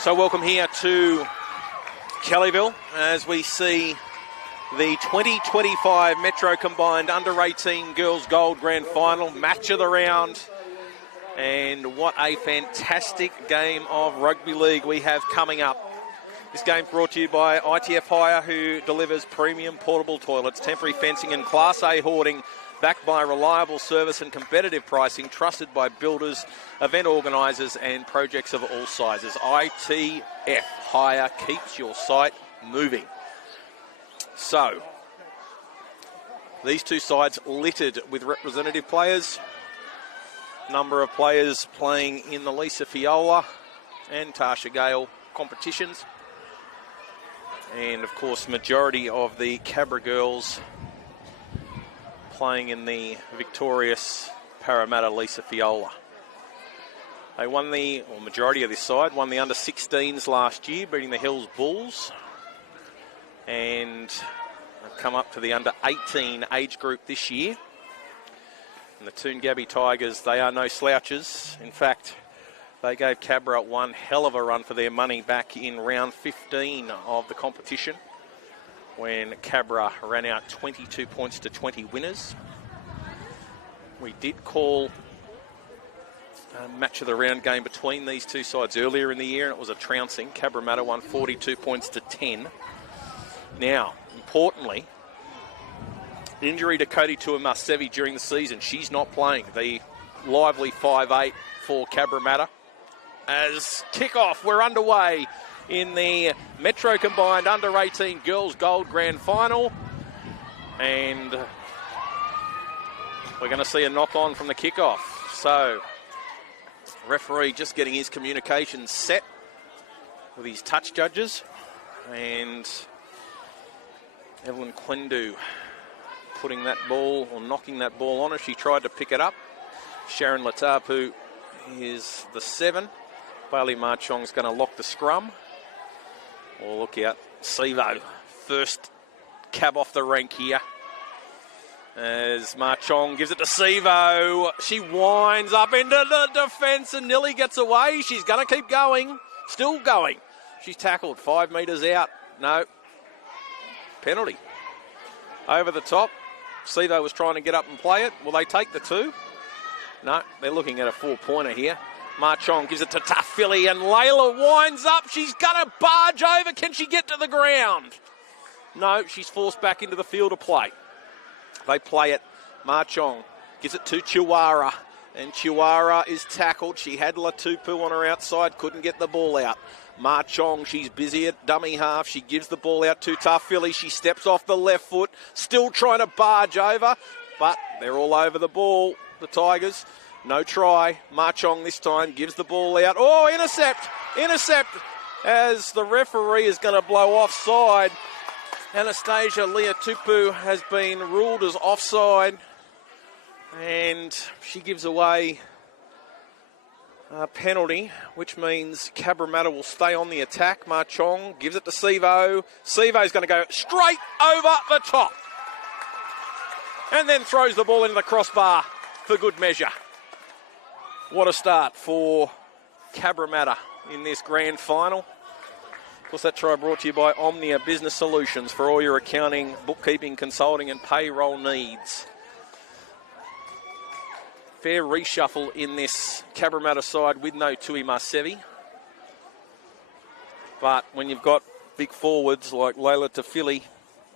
So welcome here to Kellyville as we see the 2025 Metro Combined Under-18 Girls Gold Grand Final, match of the round. And what a fantastic game of rugby league we have coming up. This game's brought to you by ITF Hire, who delivers premium portable toilets, temporary fencing and Class A hoarding, backed by reliable service and competitive pricing, trusted by builders, event organisers and projects of all sizes. ITF Hire keeps your site moving. So, these two sides littered with representative players. Number of players playing in the Lisa Fiola and Tasha Gale competitions. And of course, majority of the Cabra girls playing in the victorious Parramatta Lisa Fiola. They won majority of this side, won the under-16s last year, beating the Hills Bulls. And they've come up to the under-18 age group this year. And the Toongabbie Tigers, they are no slouches. In fact, they gave Cabra one hell of a run for their money back in round 15 of the competition, when Cabra ran out 22 points to 20 winners. We did call a match of the round game between these two sides earlier in the year, and it was a trouncing. Cabramatta won 42 points to 10. Now, importantly, injury to Cody Tuamasevi during the season. She's not playing. The lively 5'8" for Cabramatta. As kickoff, we're underway in the Metro Combined Under-18 Girls Gold Grand Final. And we're going to see a knock-on from the kickoff. So, referee just getting his communications set with his touch judges. And Evelyn Quendu putting that ball, or knocking that ball on her. She tried to pick it up. Sharon Latapu is the 7. Bailey Marchong's going to lock the scrum. Oh, look out. Sevo, first cab off the rank here. As Marchong gives it to Sevo. She winds up into the defence and nearly gets away. She's going to keep going. Still going. She's tackled 5 metres out. No. Penalty. Over the top. Sevo was trying to get up and play it. Will they take the 2? No, they're looking at a 4-pointer here. Marchong gives it to Tough Philly, and Layla winds up. She's going to barge over. Can she get to the ground? No, she's forced back into the field of play. They play it. Marchong gives it to Chihuahua, and Chihuahua is tackled. She had Latupu on her outside, couldn't get the ball out. Marchong, she's busy at dummy half. She gives the ball out to Tough Philly. She steps off the left foot, still trying to barge over, but they're all over the ball, the Tigers. No try. Marchong this time gives the ball out. Oh, intercept, as the referee is going to blow offside. Anastasia Leotupu has been ruled as offside, and she gives away a penalty, which means Cabramatta will stay on the attack. Marchong gives it to Sevo. Sevo's going to go straight over the top, and then throws the ball into the crossbar for good measure. What a start for Cabramatta in this grand final. Of course, that try brought to you by Omnia Business Solutions for all your accounting, bookkeeping, consulting and payroll needs. Fair reshuffle in this Cabramatta side with no Tui Marsevi. But when you've got big forwards like Layla Tafili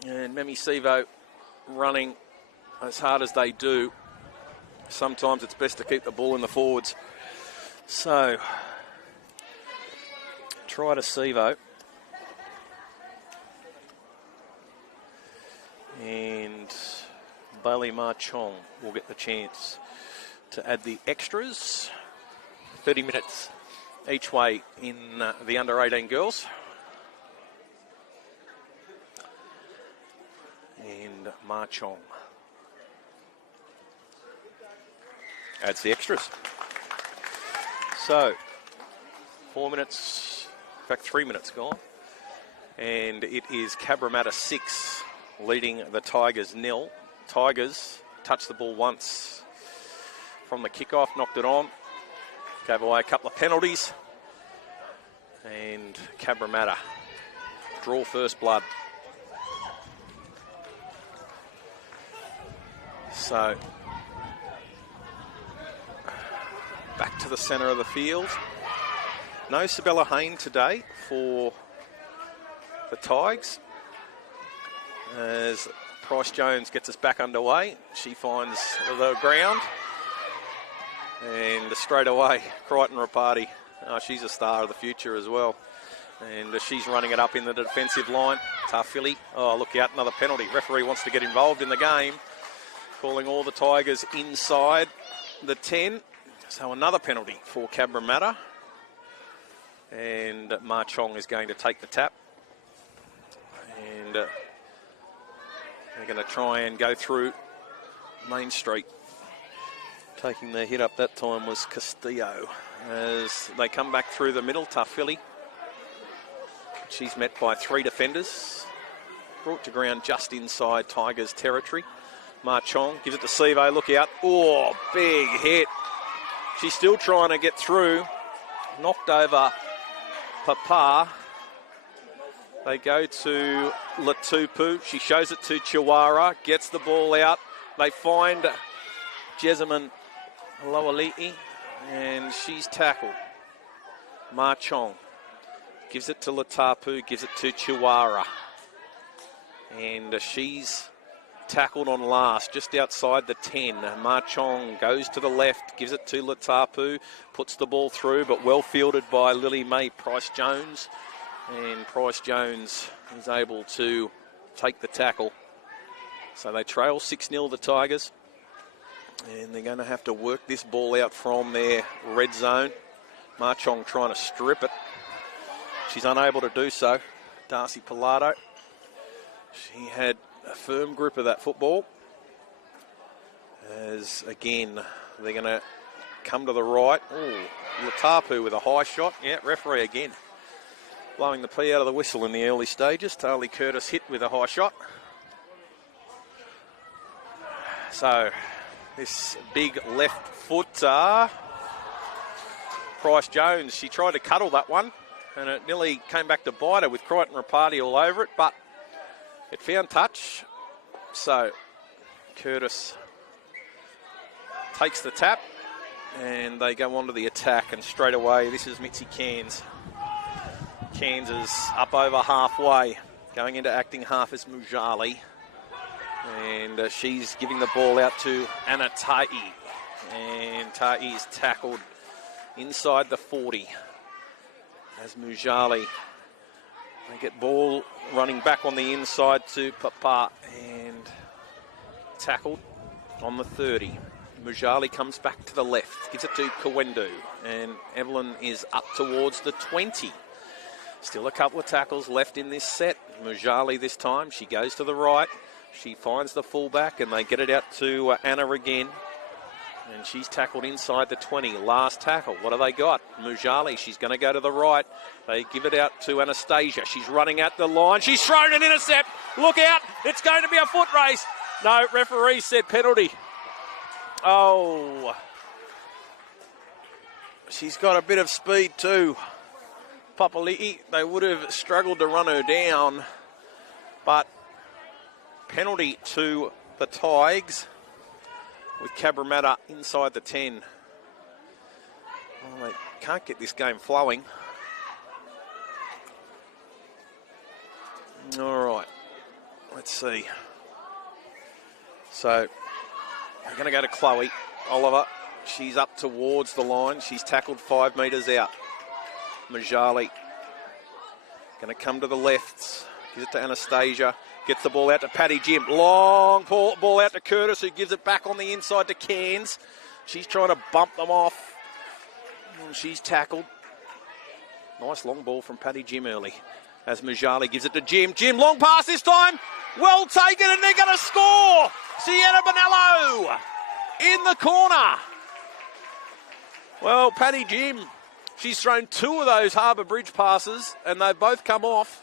and Memi Sevo running as hard as they do, sometimes it's best to keep the ball in the forwards. So, try to Sevo. And Bailey Marchong will get the chance to add the extras. 30 minutes each way in the under-18 girls. And Marchong adds the extras. So, 4 minutes, in fact 3 minutes gone. And it is Cabramatta 6 leading the Tigers 0. Tigers touched the ball once from the kickoff, knocked it on, gave away a couple of penalties. and Cabramatta draw first blood. So back to the centre of the field. No Sabella Hayne today for the Tigers. As Price Jones gets us back underway, she finds the ground. And straight away, Crichton Rapati, she's a star of the future as well. And she's running it up in the defensive line. Tarfili, oh, look out, another penalty. Referee wants to get involved in the game, calling all the Tigers inside the 10. So another penalty for Cabramatta. And Ma Chong is going to take the tap. And they're going to try and go through Main Street. Taking the hit up that time was Castillo. As they come back through the middle, Tarfili. She's met by 3 defenders. Brought to ground just inside Tigers territory. Ma Chong gives it to Sivo, look out. Oh, big hit. She's still trying to get through. Knocked over Papa. They go to Latupu. She shows it to Chihuahua. Gets the ball out. They find Jessamine Loaliti. And she's tackled. Ma Chong gives it to Latapu. Gives it to Chihuahua. And she's tackled on last, just outside the 10. Ma Chong goes to the left, gives it to Latapu, puts the ball through, but well fielded by Lily Mae Price-Jones. And Price-Jones is able to take the tackle. So they trail 6-0, the Tigers. And they're going to have to work this ball out from their red zone. Ma Chong trying to strip it. She's unable to do so. Darcy Pilato. She had a firm grip of that football. As again, they're going to come to the right. Oh, Latapu with a high shot. Yeah, referee again. Blowing the pee out of the whistle in the early stages. Tarly Curtis hit with a high shot. So, this big left footer. Price Jones, she tried to cuddle that one. And it nearly came back to bite her with Crichton Rapati all over it. But it found touch. So, Curtis takes the tap. And they go on to the attack. And straight away, this is Mitzi Cairns. Cairns is up over halfway. Going into acting half as Mujali. And she's giving the ball out to Anna Ta'i. And Ta'i is tackled inside the 40. As Mujali, they get ball running back on the inside to Papa. And tackled on the 30. Mujali comes back to the left. Gives it to Kawendu. And Evelyn is up towards the 20. Still a couple of tackles left in this set. Mujali this time. She goes to the right. She finds the fullback and they get it out to Anna again. And she's tackled inside the 20. Last tackle. What have they got? Mujali. She's going to go to the right. They give it out to Anastasia. She's running at the line. She's thrown an intercept. Look out. It's going to be a foot race. No, referee said penalty. Oh. She's got a bit of speed too. Papali'i, they would have struggled to run her down. But penalty to the Tigers with Cabramatta inside the 10. Well, they can't get this game flowing. All right, let's see. So we're going to go to Chloe Oliver. She's up towards the line. She's tackled 5 metres out. Majali going to come to the left. Gives it to Anastasia. Gets the ball out to Paddy Jim. Long ball out to Curtis, who gives it back on the inside to Cairns. She's trying to bump them off. And she's tackled. Nice long ball from Paddy Jim early. As Majali gives it to Jim. Jim, long pass this time. Well taken, and they're going to score. Sienna Bonello in the corner. Well, Paddy Jim, she's thrown 2 of those Harbour Bridge passes, and they've both come off.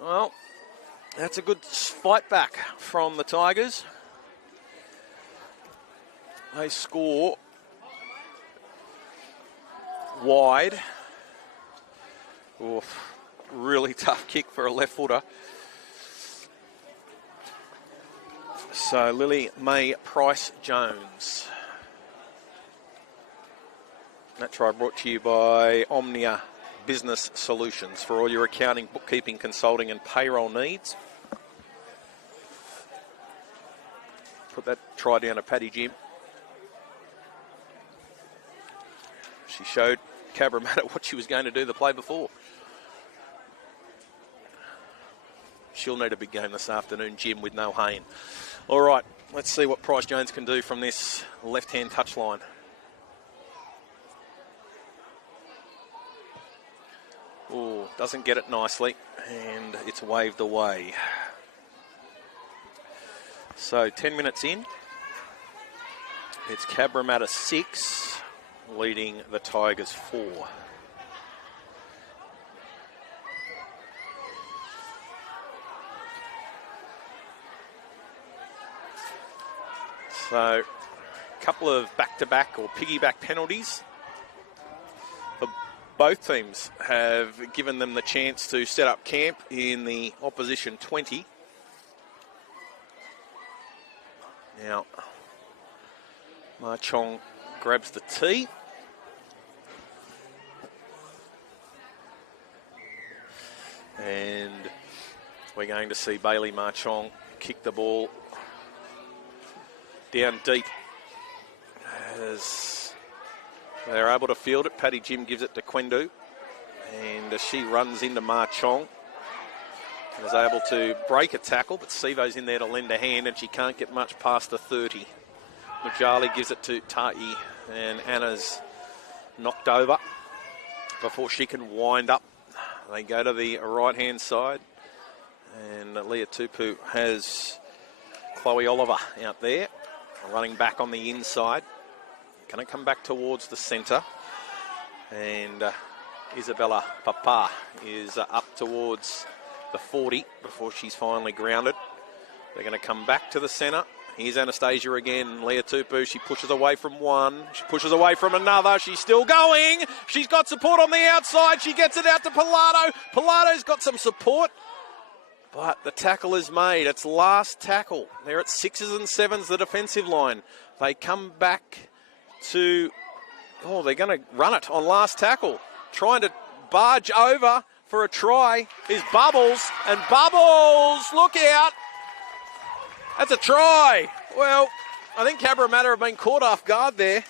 Well, that's a good fight back from the Tigers. They score wide. Oof. Really tough kick for a left footer. So Lily Mae Price-Jones. That try brought to you by Omnia Business Solutions for all your accounting, bookkeeping, consulting and payroll needs. Put that try down to Paddy Jim. She showed Cabramatta what she was going to do the play before. She'll need a big game this afternoon, Jim, with no Hayne. All right, let's see what Price-Jones can do from this left-hand touchline. Oh, doesn't get it nicely, and it's waved away. So 10 minutes in, it's Cabramatta 6, leading the Tigers 4. So, a couple of back-to-back or piggyback penalties. Both teams have given them the chance to set up camp in the opposition 20. Now, Marchong grabs the tee. And we're going to see Bailey Marchong kick the ball down deep as they're able to field it. Paddy Jim gives it to Quendu, and as she runs into Marchong, is able to break a tackle, but Sivo's in there to lend a hand, and she can't get much past the 30. Mujali gives it to Ta'i, and Anna's knocked over before she can wind up. They go to the right-hand side, and Leah Tupu has Chloe Oliver out there, running back on the inside. Going to come back towards the centre, and Isabella Papa is up towards the 40 before she's finally grounded. They're going to come back to the centre. Here's Anastasia again. Leah Tupu, she pushes away from one. She pushes away from another. She's still going. She's got support on the outside. She gets it out to Pilato. Pilato's got some support, but the tackle is made. It's last tackle. They're at 6s and 7s, the defensive line. They come back to, they're going to run it on last tackle. Trying to barge over for a try is Bubbles, and Bubbles, look out. That's a try. Well, I think Cabramatta have been caught off guard there.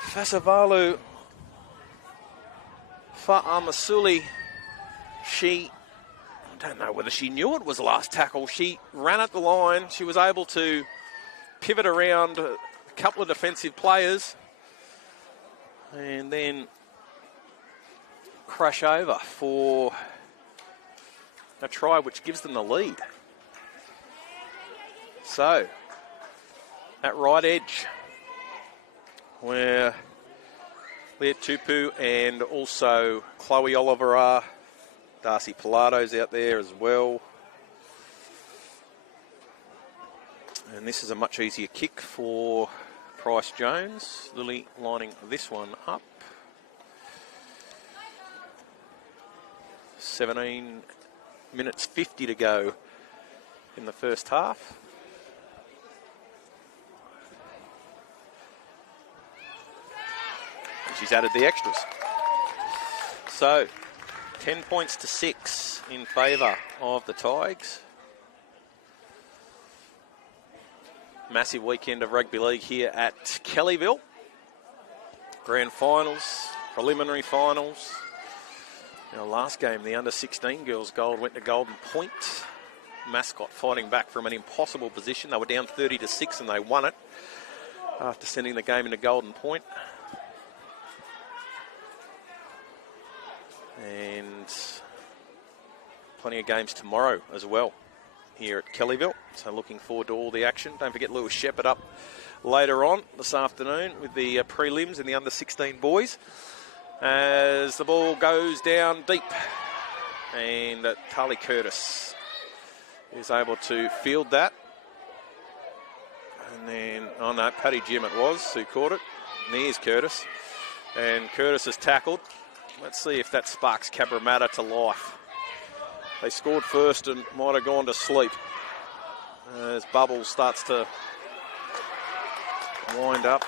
Fasavalu Fa'amasuli, I don't know whether she knew it was last tackle. She ran at the line. She was able to pivot around a couple of defensive players and then crash over for a try which gives them the lead. So, at right edge, where Leah Tupu and also Chloe Oliver are, Darcy Pilato's out there as well. And this is a much easier kick for Price-Jones. Lily lining this one up. 17 minutes 50 to go in the first half. And she's added the extras. So, 10 points to 6 in favour of the Tigers. Massive weekend of rugby league here at Kellyville. Grand finals, preliminary finals. Now, last game, the under-16 girls' gold went to Golden Point. Mascot fighting back from an impossible position. They were down 30-6 and they won it after sending the game into Golden Point. And plenty of games tomorrow as well here at Kellyville. So looking forward to all the action. Don't forget Lewis Shepherd up later on this afternoon with the prelims and the under-16 boys. As the ball goes down deep, and Tali Curtis is able to field that. And then, Paddy Jim it was who caught it. And there's Curtis. And Curtis is tackled. Let's see if that sparks Cabramatta to life. They scored first and might have gone to sleep as Bubbles starts to wind up.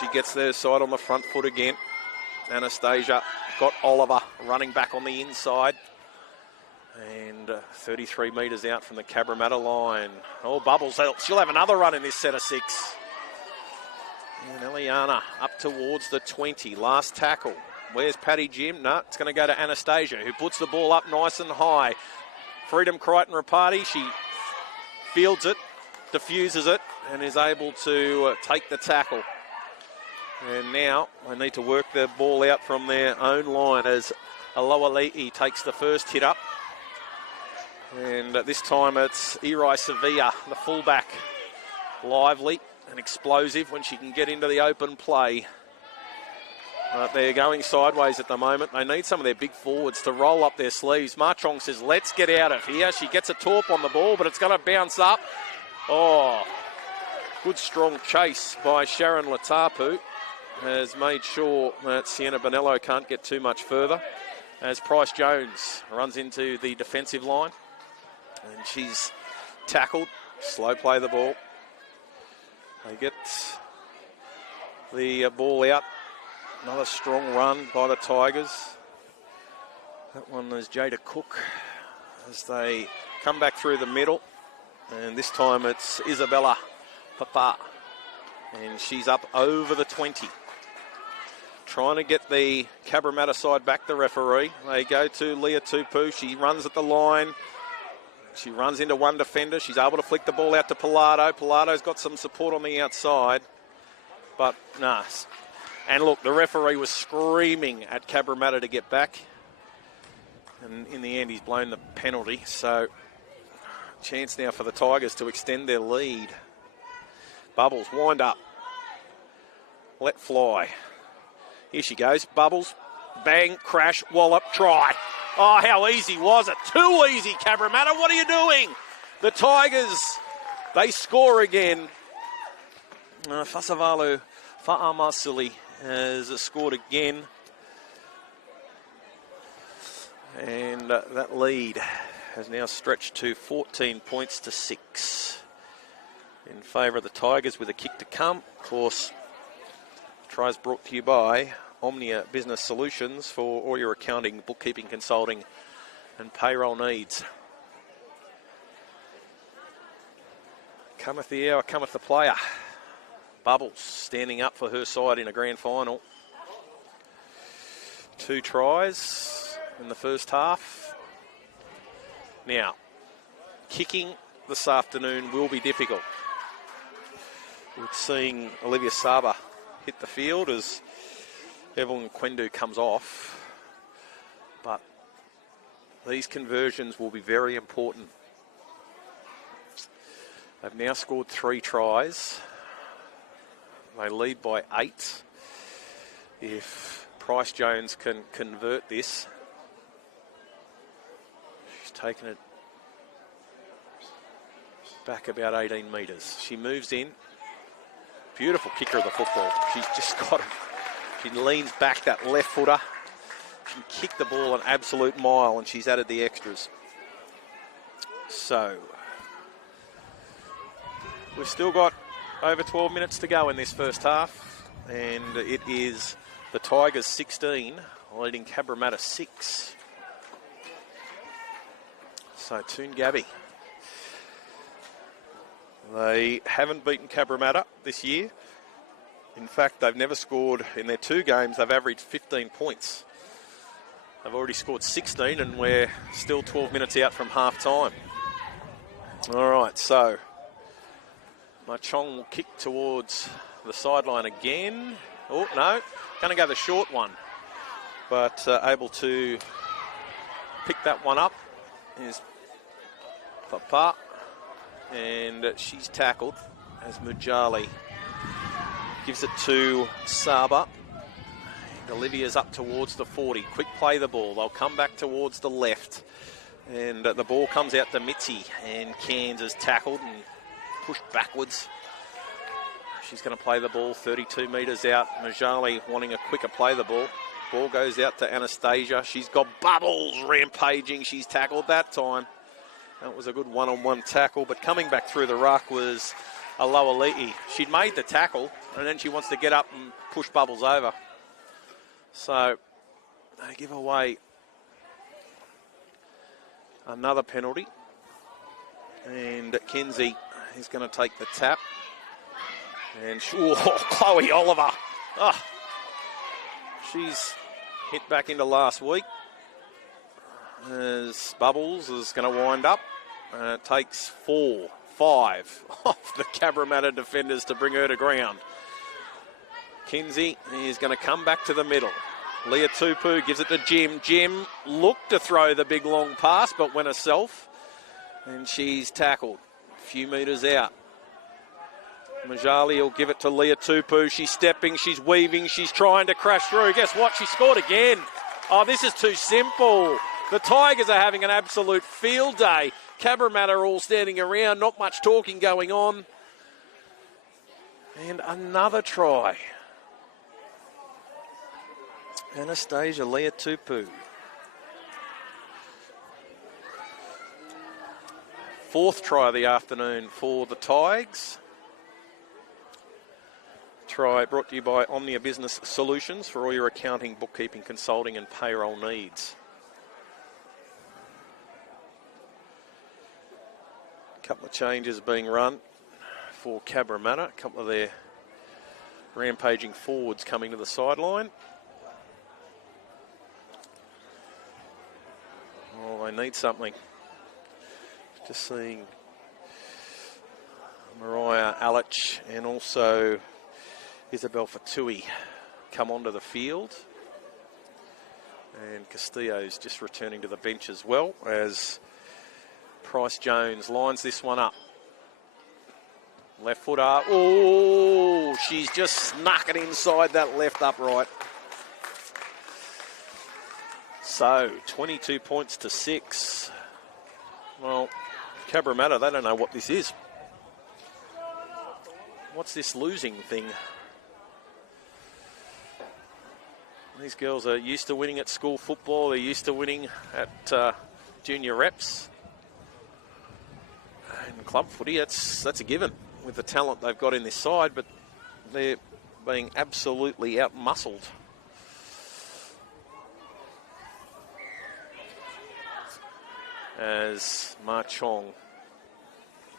She gets their side on the front foot again. Anastasia got Oliver running back on the inside. And 33 metres out from the Cabramatta line. Oh, Bubbles, she'll have another run in this set of 6. And Eliana up towards the 20. Last tackle. Where's Paddy Jim? No, it's going to go to Anastasia, who puts the ball up nice and high. Freedom Crichton Rapati, she fields it, diffuses it, and is able to take the tackle. And now they need to work their ball out from their own line as Aloali'i takes the first hit up. And this time it's Irai Sevilla, the fullback. Lively and explosive when she can get into the open play. But they're going sideways at the moment. They need some of their big forwards to roll up their sleeves. Marchong says, let's get out of here. She gets a torp on the ball, but it's going to bounce up. Oh, good strong chase by Sharon Latapu has made sure that Sienna Bonello can't get too much further as Price Jones runs into the defensive line. And she's tackled. Slow play the ball. They get the ball out. Another strong run by the Tigers. That one is Jada Cook as they come back through the middle. And this time it's Isabella Papa. And she's up over the 20. Trying to get the Cabramatta side back, the referee. They go to Leah Tupu. She runs at the line. She runs into one defender. She's able to flick the ball out to Pilato. Pilato's got some support on the outside. But, nah. And look, the referee was screaming at Cabramatta to get back. And in the end, he's blown the penalty. So, chance now for the Tigers to extend their lead. Bubbles, wind up. Let fly. Here she goes. Bubbles, bang, crash, wallop, try. Oh, how easy was it? Too easy, Cabramatta. What are you doing? The Tigers, they score again. Fasavalu Fa'amasuli has scored again. And that lead has now stretched to 14 points to 6 in favour of the Tigers with a kick to come. Of course, tries brought to you by Omnia Business Solutions for all your accounting, bookkeeping, consulting and payroll needs. Cometh the hour, cometh the player. Bubbles standing up for her side in a grand final. 2 tries in the first half. Now, kicking this afternoon will be difficult. We're seeing Olivia Saba hit the field as Evelyn Quendu comes off. But these conversions will be very important. They've now scored 3 tries. They lead by 8. If Price Jones can convert this, she's taken it back about 18 metres. She moves in. Beautiful kicker of the football. She's just got it. She leans back that left footer. She can kick the ball an absolute mile, and she's added the extras. So, we've still got over 12 minutes to go in this first half, and it is the Tigers 16 leading Cabramatta 6. So Toongabbie, they haven't beaten Cabramatta this year. In fact, they've never scored in their 2 games. They've averaged 15 points. They've already scored 16, and we're still 12 minutes out from half time. All right, so Marchong will kick towards the sideline again. Oh, no, going to go the short one. But able to pick that one up is Papa. And she's tackled as Mujali gives it to Saba. And Olivia's up towards the 40. Quick play the ball. They'll come back towards the left. And the ball comes out to Mitzi. And Cairns is tackled and pushed backwards. She's going to play the ball 32 metres out. Mujali wanting a quicker play the ball. Ball goes out to Anastasia. She's got Bubbles rampaging. She's tackled that time. That was a good one-on-one tackle, but coming back through the ruck was Aloalii. She'd made the tackle, and then she wants to get up and push Bubbles over. So they give away another penalty. And Kinsey is going to take the tap. And Chloe Oliver. Oh, she's hit back into last week. As Bubbles is going to wind up. It takes 4, 5 off the Cabramatta defenders to bring her to ground. Kinsey is going to come back to the middle. Leah Tupu gives it to Jim. Jim looked to throw the big long pass, but went herself. And she's tackled a few metres out. Majali will give it to Leah Tupu. She's stepping, she's weaving, she's trying to crash through. Guess what? She scored again. Oh, this is too simple. The Tigers are having an absolute field day. Cabramatta are all standing around, not much talking going on. And another try. Anastasia Leah Tupu. 4th try of the afternoon for the Tigers. Try brought to you by Omnia Business Solutions for all your accounting, bookkeeping, consulting and payroll needs. A couple of changes being run for Cabramatta. A couple of their rampaging forwards coming to the sideline. Oh, they need something. Just seeing Mariah Alich and also Isabel Fatui come onto the field. And Castillo's just returning to the bench as well as Price Jones lines this one up. Left foot up. Oh, she's just snuck it inside that left upright. So, 22 points to 6. Well, Cabramatta, they don't know what this is. What's this losing thing? These girls are used to winning at school football. They're used to winning at junior reps. And club footy, that's a given with the talent they've got in this side, but they're being absolutely out-muscled. As Ma Chong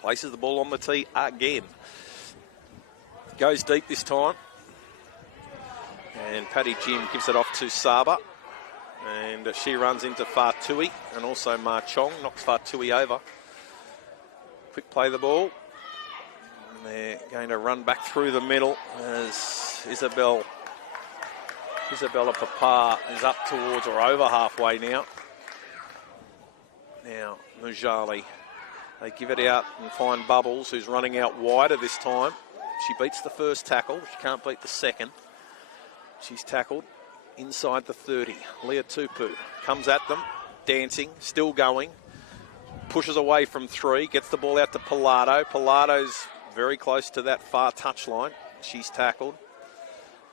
places the ball on the tee again. Goes deep this time. And Paddy Jim gives it off to Saba. And she runs into Fatui and also Ma Chong knocks Fatui over. Quick play the ball. And they're going to run back through the middle as Isabella Papa is up towards or over halfway now. Now, Mujali, they give it out and find Bubbles, who's running out wider this time. She beats the first tackle. She can't beat the second. She's tackled inside the 30. Leah Tupu comes at them, dancing, still going. Pushes away from 3, gets the ball out to Pilato. Pilato's very close to that far touchline. She's tackled.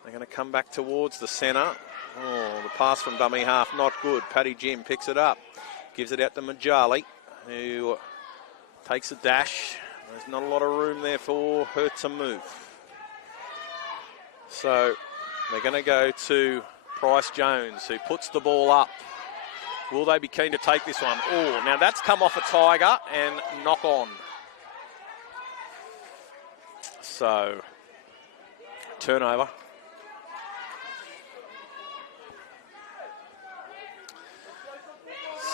They're going to come back towards the centre. Oh, the pass from dummy half, not good. Paddy Jim picks it up. Gives it out to Majali, who takes a dash. There's not a lot of room there for her to move. So they're going to go to Price Jones, who puts the ball up. Will they be keen to take this one? Oh, now that's come off a Tiger and knock on. So, turnover.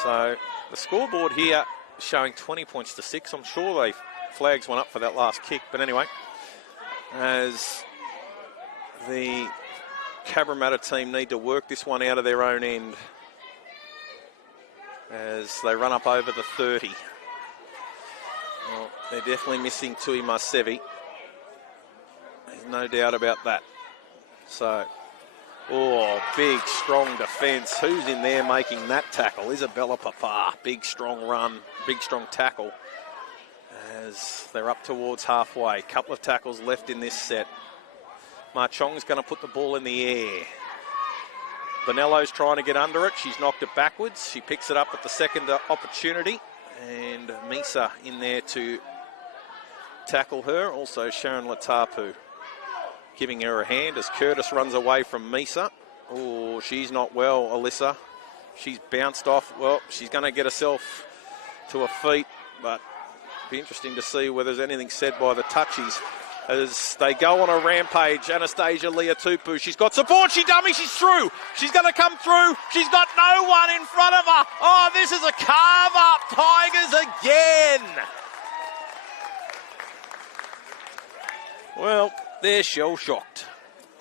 So the scoreboard here showing 20 points to 6. I'm sure they flags went up for that last kick. But anyway, as the Cabramatta team need to work this one out of their own end as they run up over the 30. Well, they're definitely missing Tui Marsevi. There's no doubt about that. So, oh, big, strong defence. Who's in there making that tackle? Isabella Papa. Big, strong run. Big, strong tackle. As they're up towards halfway. Couple of tackles left in this set. Ma Chong's going to put the ball in the air. Bonello's trying to get under it. She's knocked it backwards. She picks it up at the second opportunity. And Misa in there to tackle her. Also Sharon Latapu giving her a hand as Curtis runs away from Misa. Oh, she's not well, Alyssa. She's bounced off. Well, she's going to get herself to her feet, but it'll be interesting to see whether there's anything said by the touchies as they go on a rampage. Anastasia Leotupu, she's got support. She's through. She's going to come through. She's got no one in front of her. Oh, this is a carve-up. Tigers again. Well, they're shell-shocked.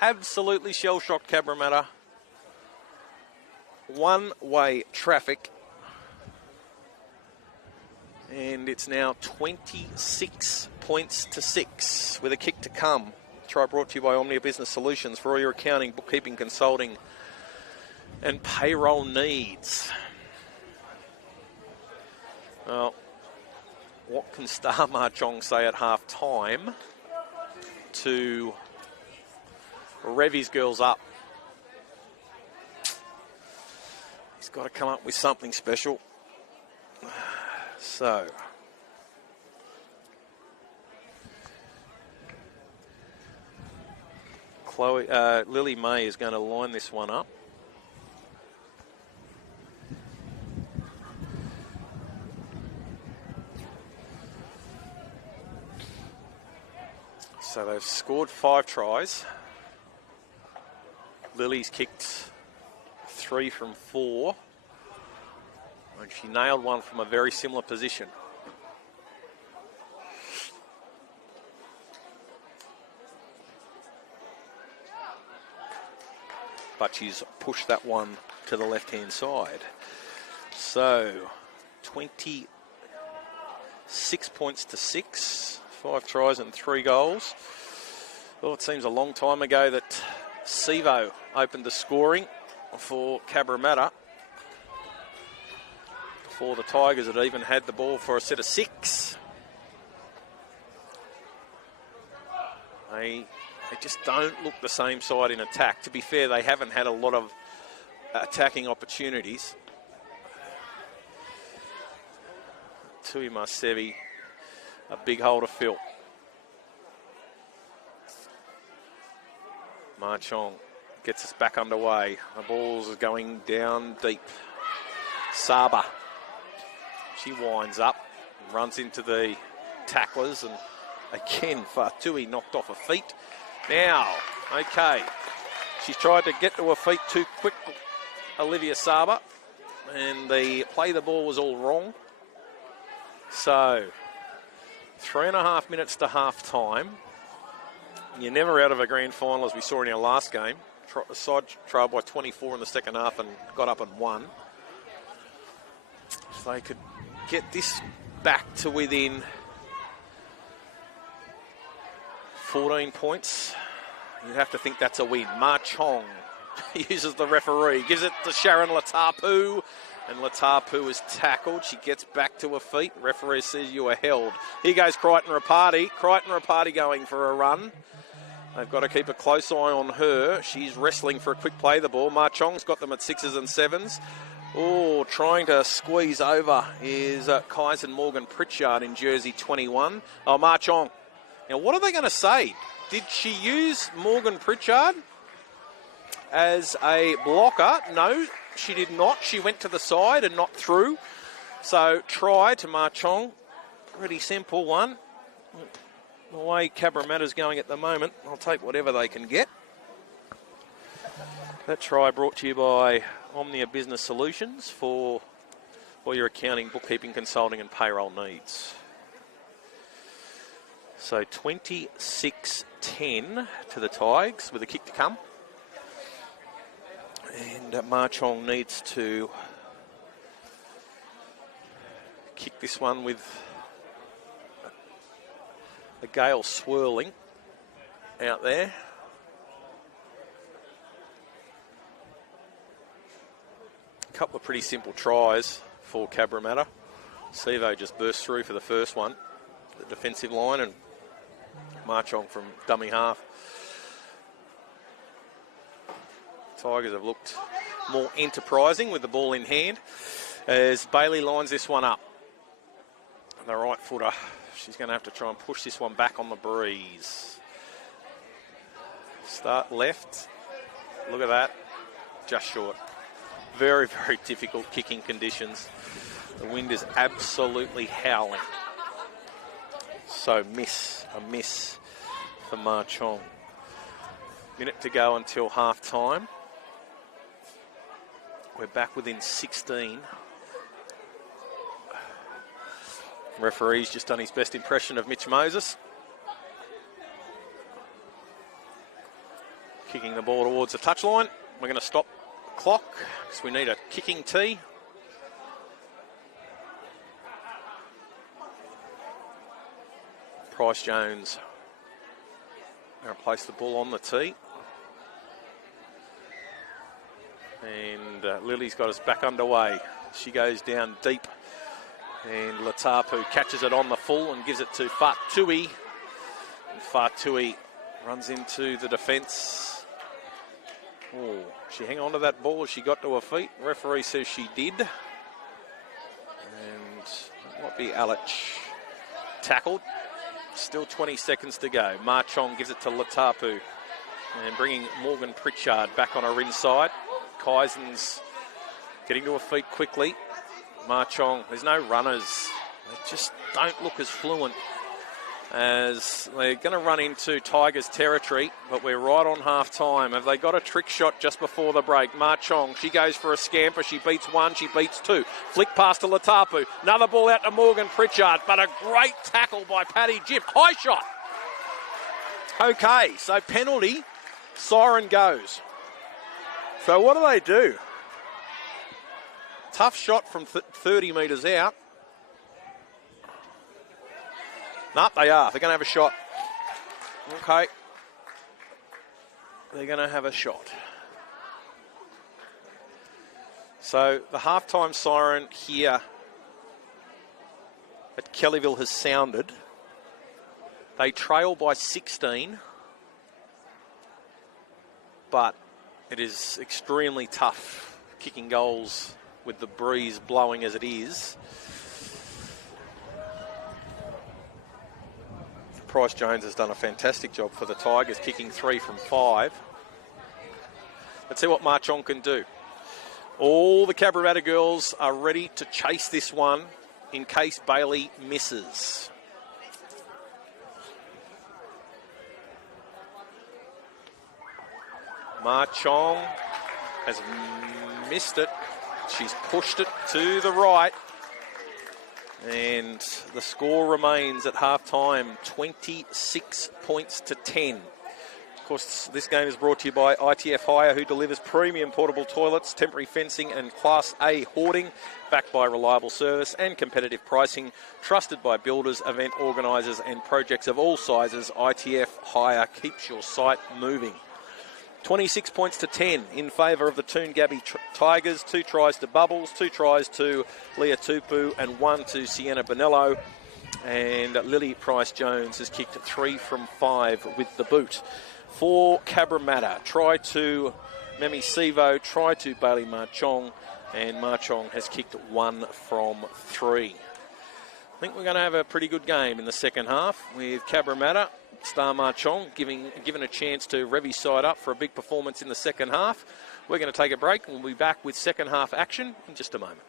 Absolutely shell-shocked, Cabramatta. One-way traffic. And it's now 26 points to 6 with a kick to come. Try brought to you by Omnia Business Solutions for all your accounting, bookkeeping, consulting and payroll needs. Well, what can Star Marchong say at half time to rev his girls up? He's got to come up with something special. So, Lily May is going to line this one up. So they've scored 5 tries. Lily's kicked 3 from 4. And she nailed one from a very similar position. But she's pushed that one to the left-hand side. So, 26 points to 6. 5 tries and 3 goals. Well, it seems a long time ago that Sevo opened the scoring for Cabramatta. Before the Tigers had even had the ball for a set of 6. They just don't look the same side in attack. To be fair, they haven't had a lot of attacking opportunities. Tui Marsevi, a big hole to fill. Marchong gets us back underway. The ball's going down deep. Saba. She winds up and runs into the tacklers, and again, Fatui knocked off her feet. Now, okay, she's tried to get to her feet too quick, Olivia Saba, and the play the ball was all wrong. So, 3.5 minutes to half time. You're never out of a grand final, as we saw in our last game. The side trailed by 24 in the second half and got up and won. If they could get this back to within 14 points, you'd have to think that's a win. Marchong uses the referee, gives it to Sharon Latapu, and Latapu is tackled. She gets back to her feet. Referee says you are held. Here goes Crichton Rapati. Crichton Rapati going for a run. They've got to keep a close eye on her. She's wrestling for a quick play the ball. Marchong's got them at 6s and 7s. Oh, trying to squeeze over is Kyson Morgan Pritchard in jersey 21. Oh, Marchong. Now, what are they going to say? Did she use Morgan Pritchard as a blocker? No, she did not. She went to the side and not through. So, try to Marchong. Pretty simple one. The way Cabramatta's going at the moment, I'll take whatever they can get. That try brought to you by Omnia Business Solutions for all your accounting, bookkeeping, consulting and payroll needs. So 26-10 to the Tigers with a kick to come. And Marchong needs to kick this one with a gale swirling out there. A couple of pretty simple tries for Cabramatta. Sevo just burst through for the first one, the defensive line, and Marchong from dummy half. Tigers have looked more enterprising with the ball in hand as Bailey lines this one up. The right footer, she's going to have to try and push this one back on the breeze. Start left. Look at that. Just short. Very, very difficult kicking conditions. The wind is absolutely howling. So a miss for Ma Chong. Minute to go until half time. We're back within 16. Referee's just done his best impression of Mitch Moses. Kicking the ball towards the touchline. We're going to stop the clock because we need a kicking tee. Price Jones going to place the ball on the tee. And Lily's got us back underway. She goes down deep. And Latapu catches it on the full and gives it to Fatui. And Fatui runs into the defence. Oh, she hang on to that ball as she got to her feet. Referee says she did. And it might be Alich tackled. Still 20 seconds to go. Ma Chong gives it to Latapu. And bringing Morgan Pritchard back on her inside. Kaisen's getting to her feet quickly. Ma Chong, there's no runners. They just don't look as fluent as they're going to run into Tigers territory, but we're right on half time. Have they got a trick shot just before the break? Ma Chong, she goes for a scamper. She beats one, she beats two. Flick pass to Latapu. Another ball out to Morgan Pritchard, but a great tackle by Paddy Jiff. High shot. Okay, so penalty. Siren goes. So what do? Tough shot from 30 metres out. Nope, they are. They're going to have a shot. Okay. They're going to have a shot. So the halftime siren here at Kellyville has sounded. They trail by 16. But it is extremely tough kicking goals with the breeze blowing as it is. Price Jones has done a fantastic job for the Tigers, kicking 3 from 5. Let's see what Ma Chong can do. All the Cabramatta girls are ready to chase this one in case Bailey misses. Ma Chong has missed it. She's pushed it to the right. And the score remains at half-time, 26 points to 10. Of course, this game is brought to you by ITF Hire, who delivers premium portable toilets, temporary fencing and Class A hoarding, backed by reliable service and competitive pricing, trusted by builders, event organisers and projects of all sizes. ITF Hire keeps your site moving. 26 points to 10 in favour of the Toongabbie Tigers. 2 tries to Bubbles, 2 tries to Leah Tupu and 1 to Sienna Bonello. And Lily Price-Jones has kicked 3 from 5 with the boot. For Cabramatta, try to Memi Sivo, try to Bailey Ma Chong, and Ma Chong has kicked 1 from 3. I think we're going to have a pretty good game in the second half with Cabramatta. Star Ma Chong given a chance to rev his side up for a big performance in the second half. We're going to take a break and we'll be back with second half action in just a moment.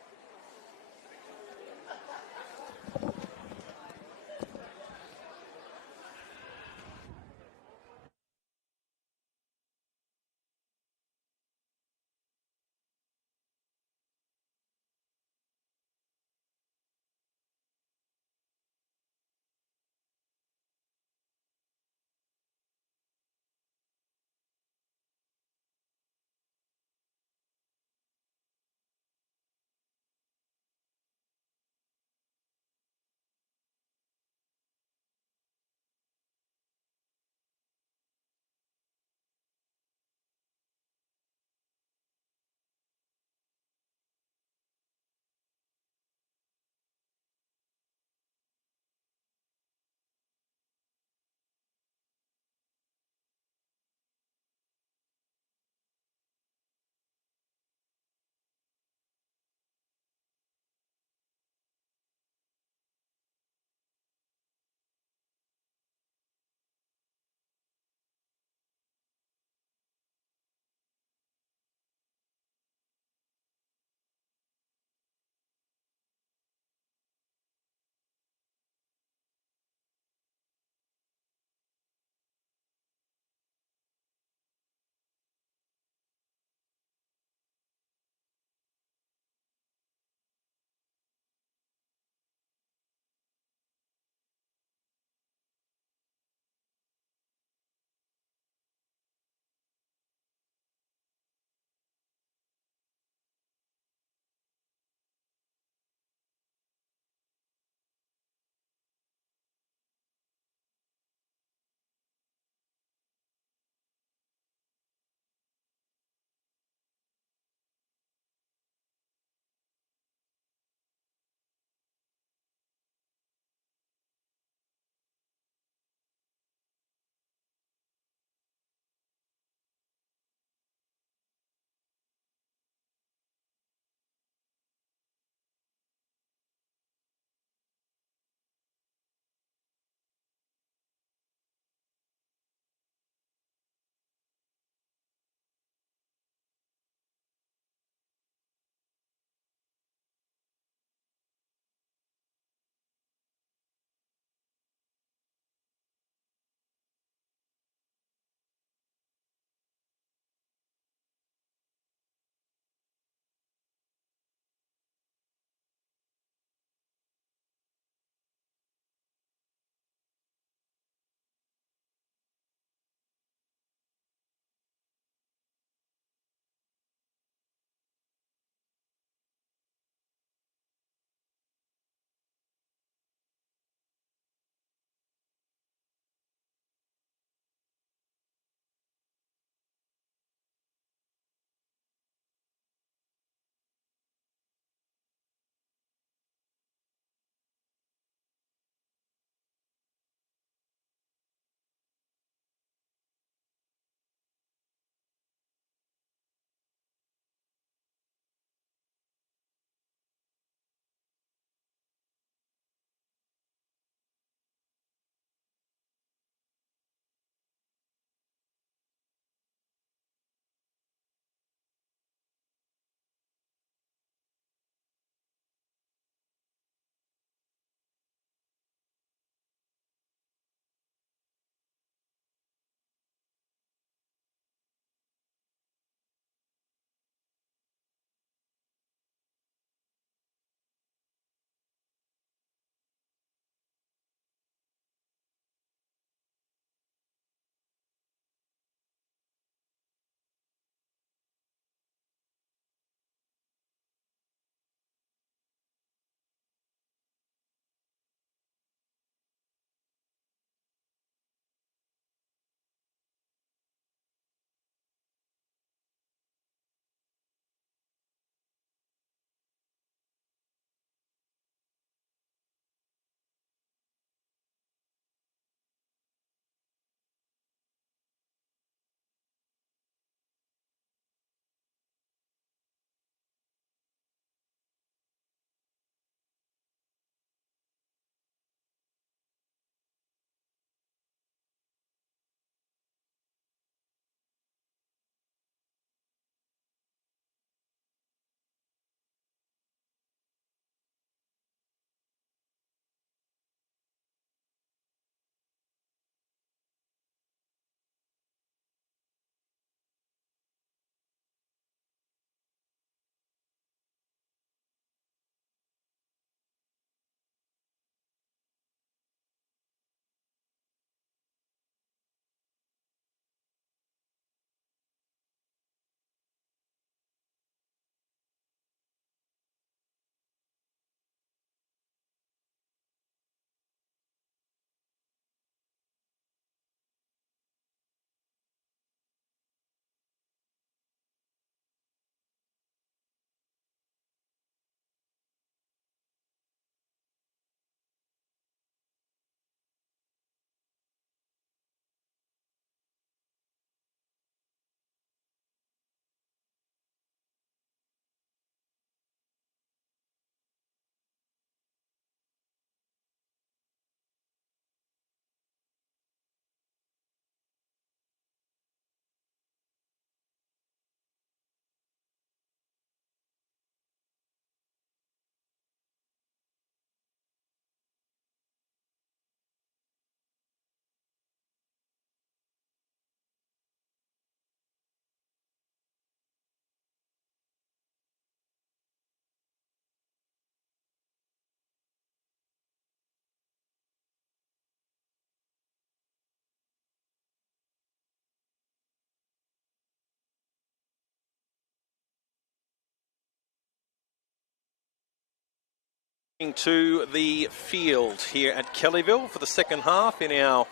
To the field here at Kellyville for the second half in our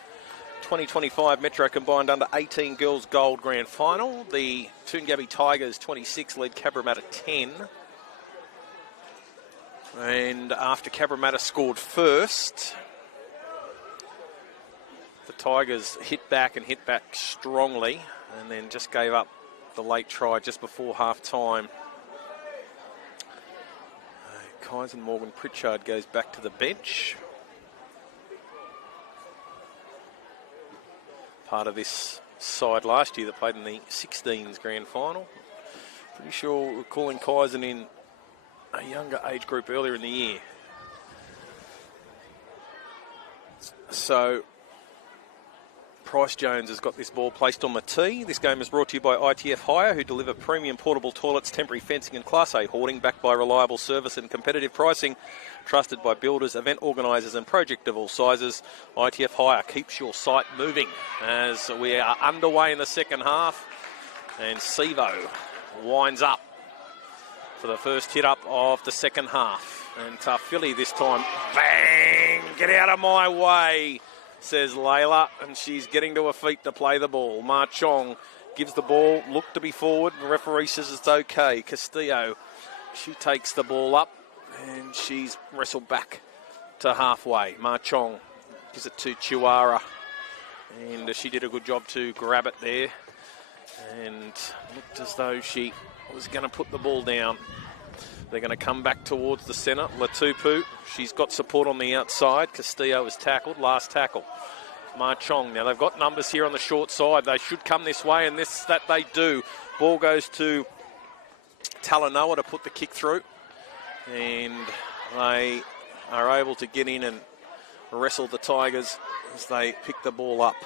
2025 Metro Combined Under 18 Girls Gold Grand Final. The Toongabbie Tigers 26 lead Cabramatta 10. And after Cabramatta scored first, the Tigers hit back strongly and then just gave up the late try just before half time. Kaiser Morgan Pritchard goes back to the bench. Part of this side last year that played in the 16s grand final. Pretty sure we're calling Kaiser in a younger age group earlier in the year. So Price Jones has got this ball placed on the tee. This game is brought to you by ITF Hire, who deliver premium portable toilets, temporary fencing and Class A hoarding, backed by reliable service and competitive pricing, trusted by builders, event organisers and project of all sizes. ITF Hire keeps your site moving as we are underway in the second half, and Sevo winds up for the first hit up of the second half. And Philly this time, bang, get out of my way, says Layla, and she's getting to her feet to play the ball. Ma Chong gives the ball, look to be forward, and the referee says it's okay. Castillo, she takes the ball up, and she's wrestled back to halfway. Ma Chong gives it to Chihuahua, and she did a good job to grab it there, and looked as though she was going to put the ball down. They're going to come back towards the centre. Latupu, she's got support on the outside. Castillo is tackled, last tackle. Ma Chong, now they've got numbers here on the short side. They should come this way, and that they do. Ball goes to Talanoa to put the kick through, and they are able to get in and wrestle the Tigers as they pick the ball up.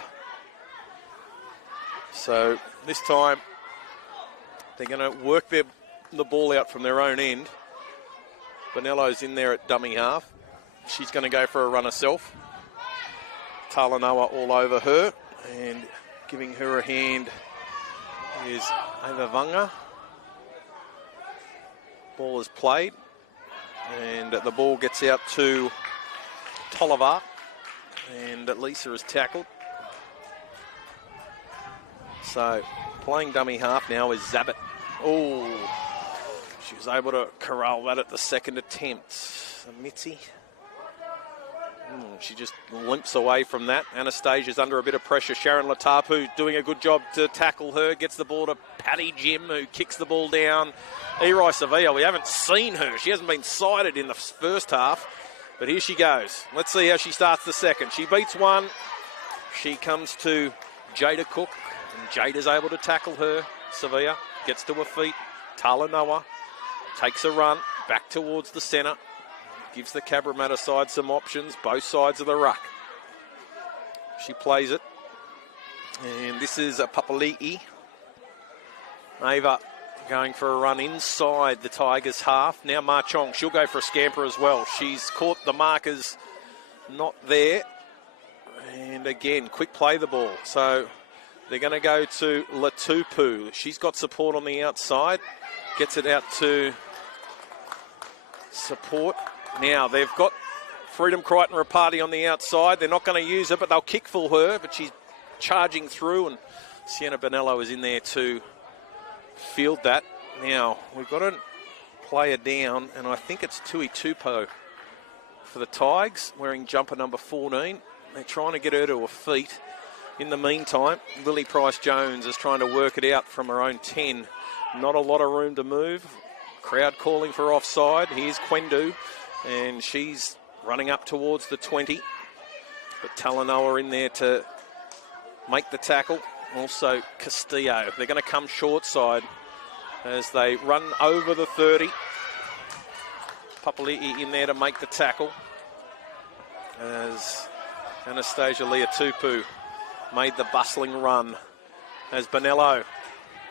So this time they're going to work the ball out from their own end. Bonello's in there at dummy half. She's going to go for a run herself. Talanoa all over her, and giving her a hand is Ava Vanga. Ball is played, and the ball gets out to Tolliver, and Lisa is tackled. So playing dummy half now is Zabit. Oh, she was able to corral that at the second attempt. Mitzi. She just limps away from that. Anastasia's under a bit of pressure. Sharon Latapu doing a good job to tackle her. Gets the ball to Patty Jim, who kicks the ball down. Erai Sevilla, we haven't seen her. She hasn't been sighted in the first half. But here she goes. Let's see how she starts the second. She beats one. She comes to Jada Cook. And Jada's able to tackle her. Sevilla gets to her feet. Talanoa takes a run back towards the centre. Gives the Cabramatta side some options, both sides of the ruck. She plays it. And this is a Papali'i. Ava going for a run inside the Tigers' half. Now Ma Chong, she'll go for a scamper as well. She's caught the markers not there. And again, quick play the ball. So they're going to go to Latupu. She's got support on the outside. Gets it out to support. Now they've got Freedom Crichton Rapati on the outside. They're not going to use her, but they'll kick for her. But she's charging through, and Sienna Bonello is in there to field that. Now we've got a player down, and I think it's Tui Tupo for the Tigers, wearing jumper number 14. They're trying to get her to her feet. In the meantime, Lily Price-Jones is trying to work it out from her own 10. Not a lot of room to move. Crowd calling for offside. Here's Quendu, and she's running up towards the 20. But Talanoa in there to make the tackle. Also Castillo. They're going to come short side as they run over the 30. Papali'i in there to make the tackle as Anastasia Leatupu made the bustling run as Bonello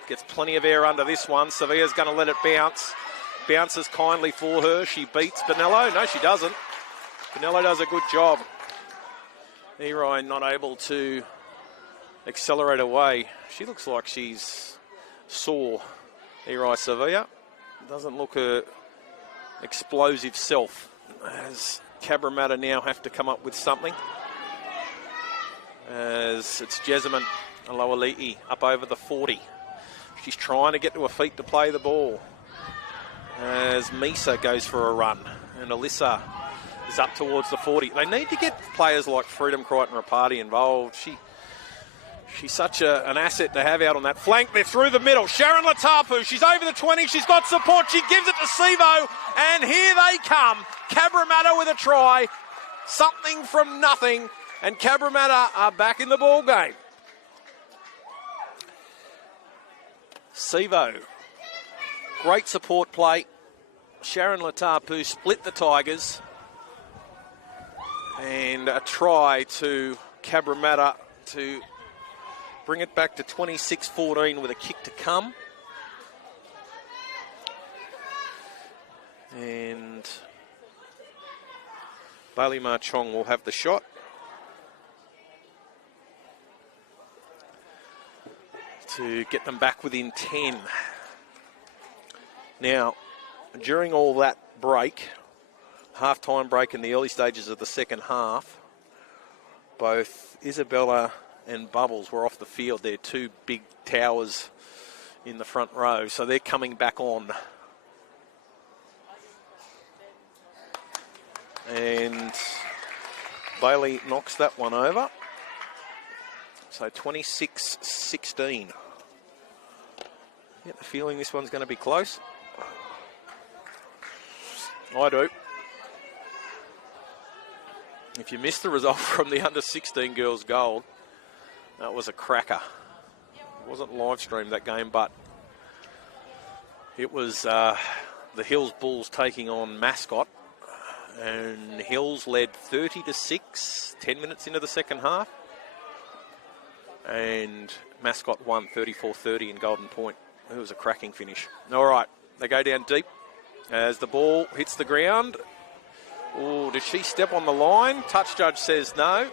gets plenty of air under this one. Sevilla's going to let it bounce. Bounces kindly for her. She beats Bonello. No, she doesn't. Bonello does a good job. Erai not able to accelerate away. She looks like she's sore. Erai Sevilla doesn't look her explosive self as Cabramatta now have to come up with something. As it's Jessamine Aloali'i up over the 40. She's trying to get to her feet to play the ball. As Misa goes for a run. And Alyssa is up towards the 40. They need to get players like Freedom Crichton-Rapati involved. She's such an asset to have out on that flank. They're through the middle. Sharon Latapu, she's over the 20. She's got support. She gives it to Sivo. And here they come. Cabramatta with a try. Something from nothing. And Cabramatta are back in the ball game. Sivo. Great support play. Sharon Latapu split the Tigers. And a try to Cabramatta to bring it back to 26-14 with a kick to come. And Bailey Marchong will have the shot. To get them back within 10. Now, during all that break, half-time break in the early stages of the second half, both Isabella and Bubbles were off the field. They're two big towers in the front row, so they're coming back on. And Bailey knocks that one over. So 26-16. Get the feeling this one's going to be close. I do. If you missed the result from the under-16 girls' gold, that was a cracker. It wasn't live streamed, that game, but it was the Hills Bulls taking on Mascot. And Hills led 30-6, 10 minutes into the second half. And Mascot won 34-30 in Golden Point. It was a cracking finish. All right, they go down deep as the ball hits the ground. Oh, does she step on the line? Touch judge says no.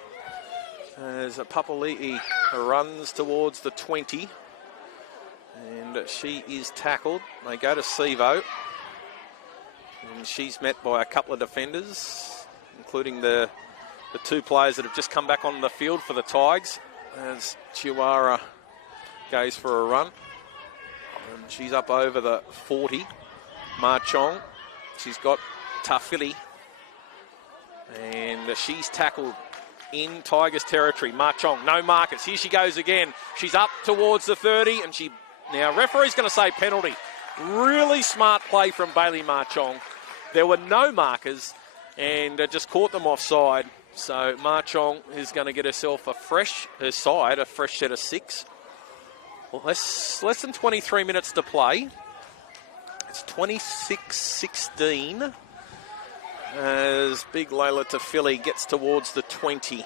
As Papali'i runs towards the 20. And she is tackled. They go to Sivo. And she's met by a couple of defenders, including the two players that have just come back on the field for the Tigers. As Chihuahua goes for a run. And she's up over the 40. Marchong. She's got Tafili. And she's tackled in Tigers territory. Marchong, no markers. Here she goes again. She's up towards the 30. And now referee's going to say penalty. Really smart play from Bailey Marchong. There were no markers and just caught them offside. So Marchong is going to get herself a fresh set of 6. Well, less than 23 minutes to play. It's 26-16 as big Layla Tafili gets towards the 20.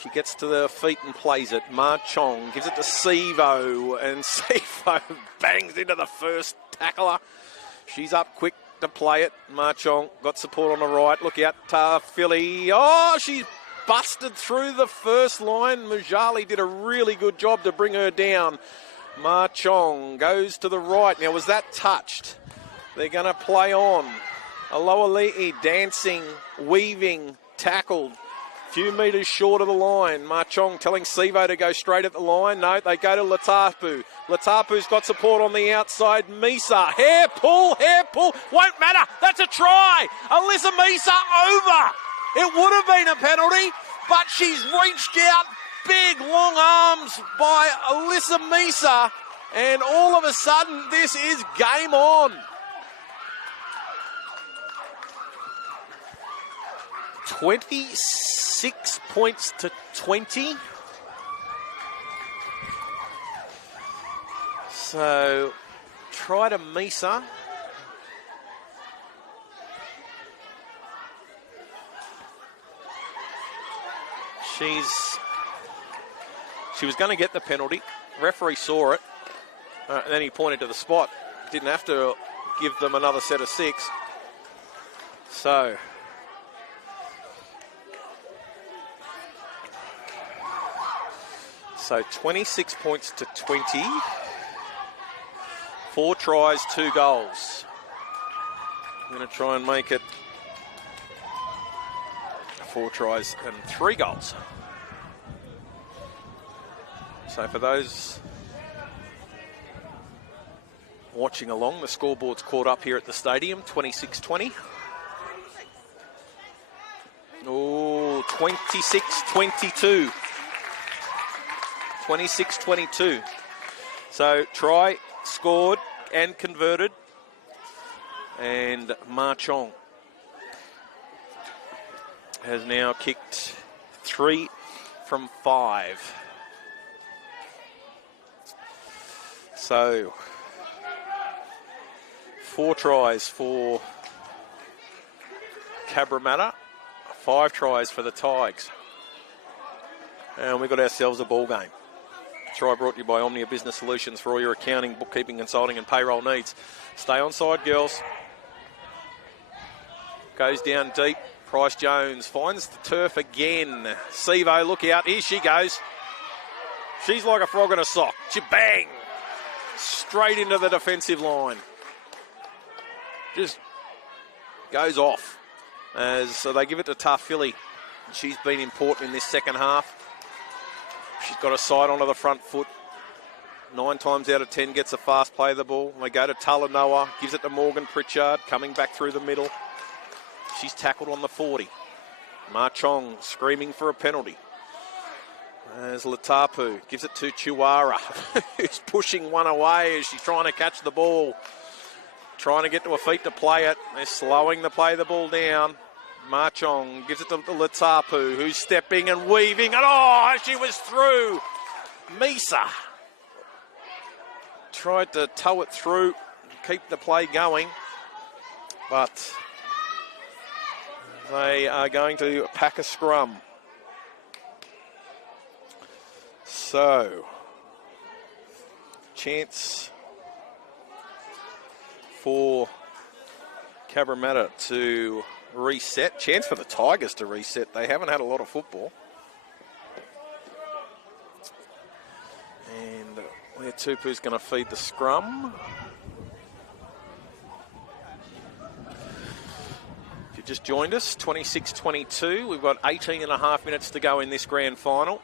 She gets to the feet and plays it. Marchong gives it to Sivo, and Sivo bangs into the first tackler. She's up quick to play it. Marchong got support on the right. Look out, Tafili. Oh, she's busted through the first line. Mujali did a really good job to bring her down. Marchong goes to the right. Now, was that touched? They're going to play on. Aloali'i dancing, weaving, tackled. Few metres short of the line. Marchong telling Sivo to go straight at the line. No, they go to Latapu. Latapu's got support on the outside. Misa, hair pull. Won't matter. That's a try. Alyssa Misa over. It would have been a penalty, but she's reached out. Big, long arms by Alyssa Misa. And all of a sudden, this is game on. 26 points to 20. So, try to Misa. She was going to get the penalty. Referee saw it. And then he pointed to the spot. Didn't have to give them another set of 6. So, So 26 points to 20. 4 tries, 2 goals. going to try and make it 4 tries and 3 goals. So for those watching along, the scoreboard's caught up here at the stadium, 26-20. Oh, 26-22. 26-22. So try, scored and converted. And Ma Chong has now kicked 3 from 5. So 4 tries for Cabramatta, 5 tries for the Tigers. And we've got ourselves a ball game. Try brought to you by Omnia Business Solutions for all your accounting, bookkeeping, consulting and payroll needs. Stay on side, girls. Goes down deep. Price Jones finds the turf again. Sevo, look out. Here she goes. She's like a frog in a sock. Bang! Straight into the defensive line. Just goes off. So they give it to Tough Philly. She's been important in this second half. She's got a side onto the front foot. 9 times out of 10 gets a fast play of the ball. They go to Talanoa, gives it to Morgan Pritchard, coming back through the middle. She's tackled on the 40. Ma Chong screaming for a penalty. As Latapu gives it to Chiwara, who's pushing one away as she's trying to catch the ball. Trying to get to her feet to play it. They're slowing the play of the ball down. Ma Chong gives it to Latapu, who's stepping and weaving. And oh, she was through. Misa tried to tow it through, keep the play going. But they are going to pack a scrum. So, chance for Cabramatta to reset. Chance for the Tigers to reset. They haven't had a lot of football. And Leotupu's going to feed the scrum. If you just joined us, 26-22. We've got 18 and a half minutes to go in this grand final.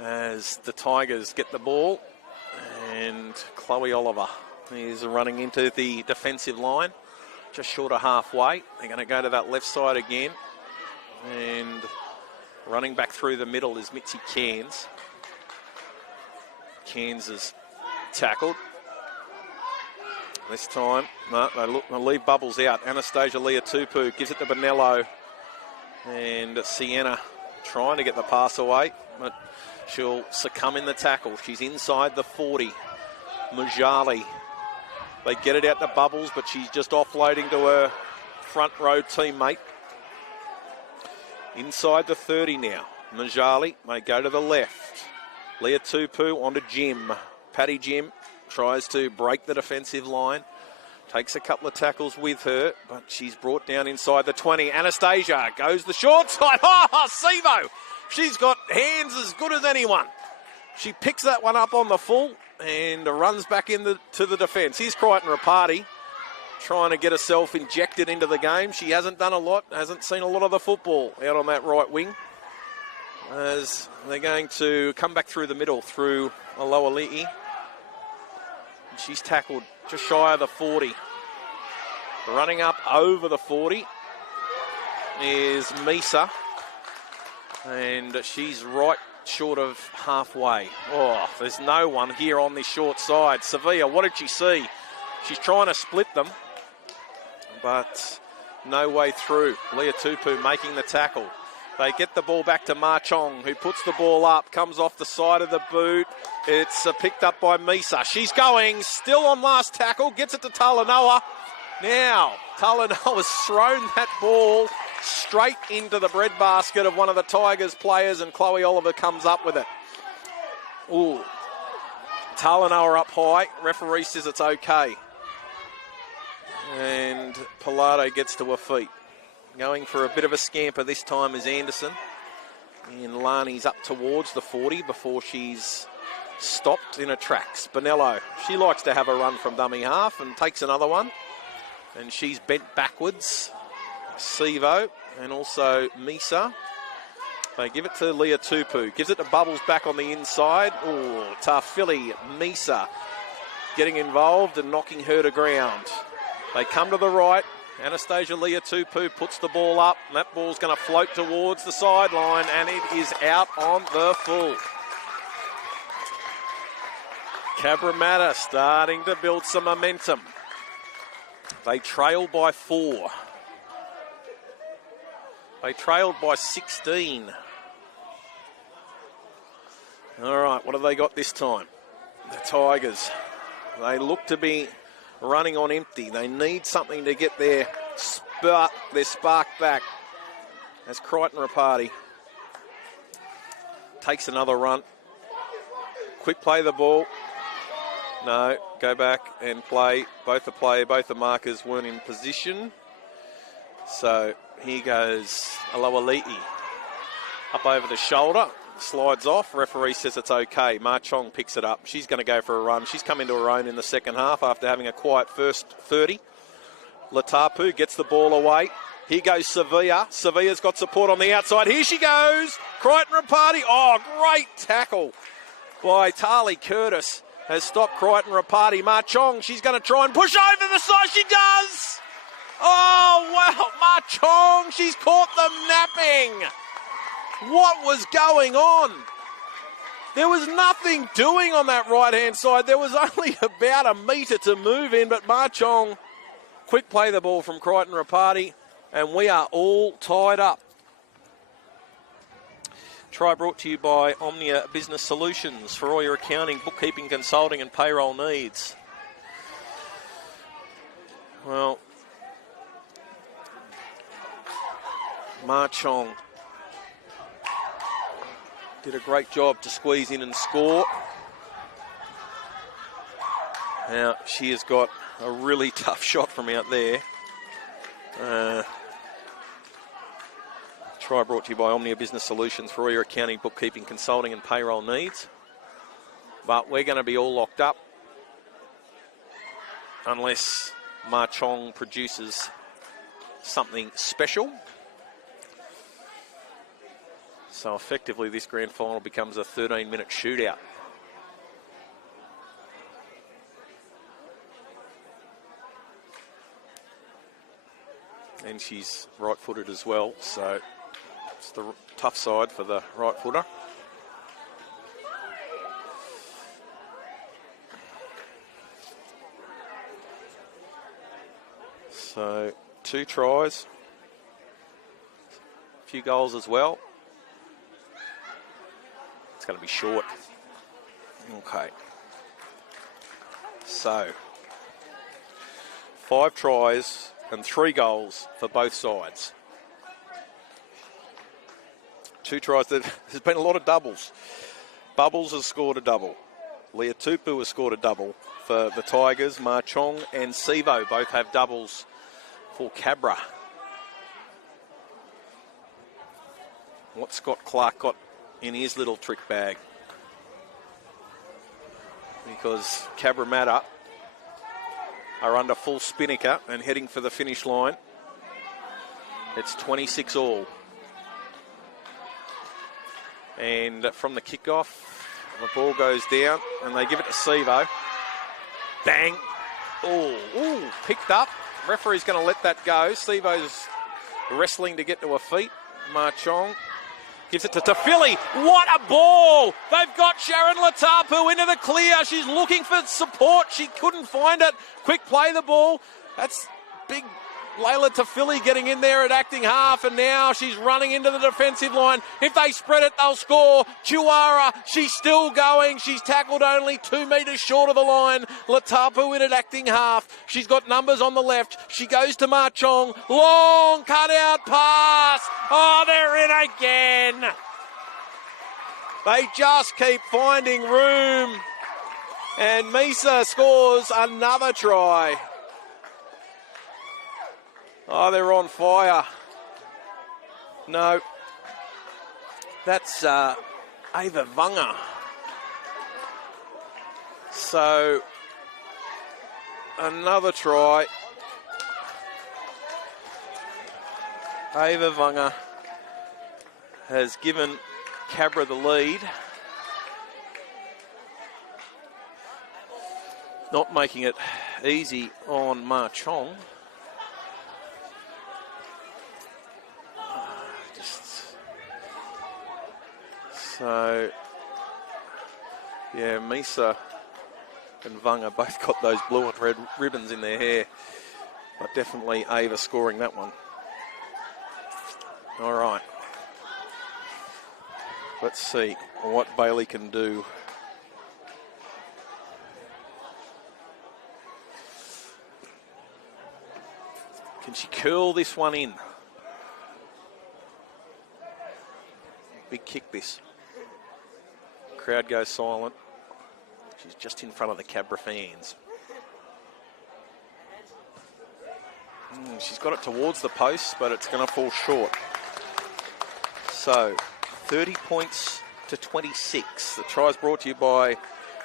As the Tigers get the ball, and Chloe Oliver is running into the defensive line, just short of halfway. They're going to go to that left side again, and running back through the middle is Mitzi Cairns. Cairns is tackled. This time, no, they leave Bubbles out. Anastasia Leotupu gives it to Bonello, and Sienna trying to get the pass away, but she'll succumb in the tackle. She's inside the 40. Mujali. They get it out to Bubbles, but she's just offloading to her front row teammate. Inside the 30 now. Mujali may go to the left. Leotupu onto Jim. Paddy Jim tries to break the defensive line. Takes a couple of tackles with her, but she's brought down inside the 20. Anastasia goes the short side. Oh, Sevo! She's got hands as good as anyone. She picks that one up on the full and runs back into the defence. Here's Crichton Rapati trying to get herself injected into the game. She hasn't done a lot, hasn't seen a lot of the football out on that right wing. As they're going to come back through the middle through Aloali'i. She's tackled just shy of the 40. Running up over the 40 is Misa. And she's right short of halfway. Oh, there's no one here on this short side. Sevilla, what did she see? She's trying to split them, but no way through. Leotupu making the tackle. They get the ball back to Ma Chong, who puts the ball up, comes off the side of the boot. It's picked up by Misa. She's going, still on last tackle, gets it to Talanoa. Now, Talanoa's thrown that ball straight into the breadbasket of one of the Tigers players, and Chloe Oliver comes up with it. Ooh. Talanoa up high. Referee says it's okay. And Pilato gets to her feet. Going for a bit of a scamper this time is Anderson. And Lani's up towards the 40 before she's stopped in her tracks. Bonello, she likes to have a run from dummy half and takes another one. And she's bent backwards. Sevo and also Misa. They give it to Leah Tupu. Gives it to Bubbles back on the inside. Oh, tough filly. Misa getting involved and knocking her to ground. They come to the right. Anastasia Leah Tupu puts the ball up. And that ball's going to float towards the sideline, and it is out on the full. Cabramatta starting to build some momentum. They trail by 4. They trailed by 16. All right, what have they got this time? The Tigers. They look to be running on empty. They need something to get their spark back. As Crichton Rapati takes another run. Quick play the ball. No, go back and play. Both the markers weren't in position. So here goes Alawali'i. Up over the shoulder, slides off. Referee says it's okay. Ma Chong picks it up. She's going to go for a run. She's come into her own in the second half after having a quiet first 30. Latapu gets the ball away. Here goes Sevilla. Sevilla's got support on the outside. Here she goes. Crichton Rapati. Oh, great tackle by Tali Curtis. Has stopped Crichton Rapati. Ma Chong, she's going to try and push over the side. She does! Oh, wow, Ma Chong, she's caught them napping. What was going on? There was nothing doing on that right-hand side. There was only about a metre to move in, but Ma Chong, quick play the ball from Crichton Rapati, and we are all tied up. Try brought to you by Omnia Business Solutions for all your accounting, bookkeeping, consulting and payroll needs. Well, Ma Chong did a great job to squeeze in and score. Now, she has got a really tough shot from out there. Try brought to you by Omnia Business Solutions for all your accounting, bookkeeping, consulting and payroll needs. But we're going to be all locked up unless Ma Chong produces something special. So effectively this grand final becomes a 13-minute shootout. And she's right-footed as well, so it's the tough side for the right footer. So 2 tries, a few goals as well. It's going to be short. Okay. So 5 tries and 3 goals for both sides. 2 tries. There's been a lot of doubles. Bubbles has scored a double. Leah Tupu has scored a double for the Tigers. Ma Chong and Sevo both have doubles for Cabra. What Scott Clark got in his little trick bag? Because Cabramatta are under full spinnaker and heading for the finish line. It's 26 all. And from the kickoff, the ball goes down and they give it to Sevo. Bang. Ooh, picked up. Referee's going to let that go. Sevo's wrestling to get to her feet. Ma Chong gives it to Tafili. What a ball! They've got Sharon Latapu into the clear. She's looking for support. She couldn't find it. Quick play the ball. That's big Layla Tafili getting in there at acting half, and now she's running into the defensive line. If they spread it, they'll score. Chihuahua, she's still going. She's tackled only 2 metres short of the line. Latapu in at acting half. She's got numbers on the left. She goes to Ma Chong. Long cut-out pass. Oh, they're in again. They just keep finding room. And Misa scores another try. Oh, they're on fire. No. That's Ava Vunga. So, another try. Ava Vunga has given Cabra the lead. Not making it easy on Ma Chong. So, yeah, Misa and Vunga both got those blue and red ribbons in their hair. But definitely Ava scoring that one. All right. Let's see what Bailey can do. Can she curl this one in? Big kick this. Crowd goes silent. She's just in front of the Cabra fans. She's got it towards the post, but it's going to fall short. So, 30 points to 26. The try is brought to you by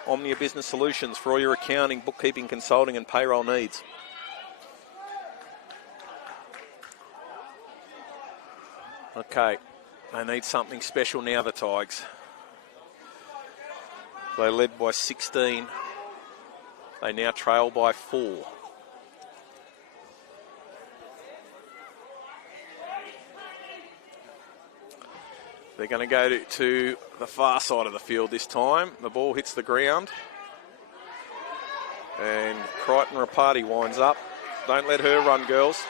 Omnia Business Solutions for all your accounting, bookkeeping, consulting and payroll needs. Okay, they need something special now, the Tigers. They led by 16. They now trail by 4. They're going to go to the far side of the field this time. The ball hits the ground. And Crichton Rapati winds up. Don't let her run, girls.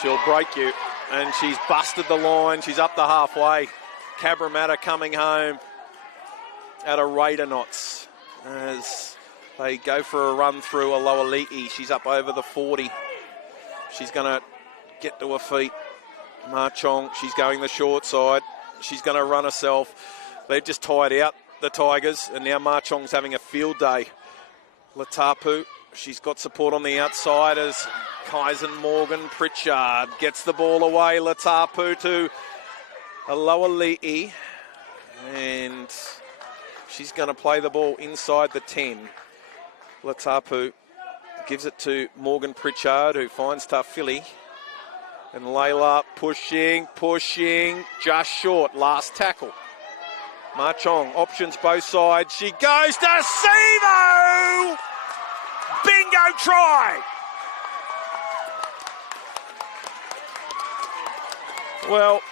She'll break you. And she's busted the line. She's up the halfway. Cabramatta coming home at a rate of knots as they go for a run through a lower Leahy. She's up over the 40. She's going to get to her feet. Ma Chong, she's going the short side. She's going to run herself. They've just tired out the Tigers, and now Ma Chong's having a field day. Latapu, she's got support on the outside as Kaizen Morgan Pritchard gets the ball away. Latapu to a lower Leahy, and she's going to play the ball inside the 10. Latapu gives it to Morgan Pritchard, who finds Tafili. And Layla pushing, just short. Last tackle. Ma Chong, options both sides. She goes to Sivo! Bingo try! Well,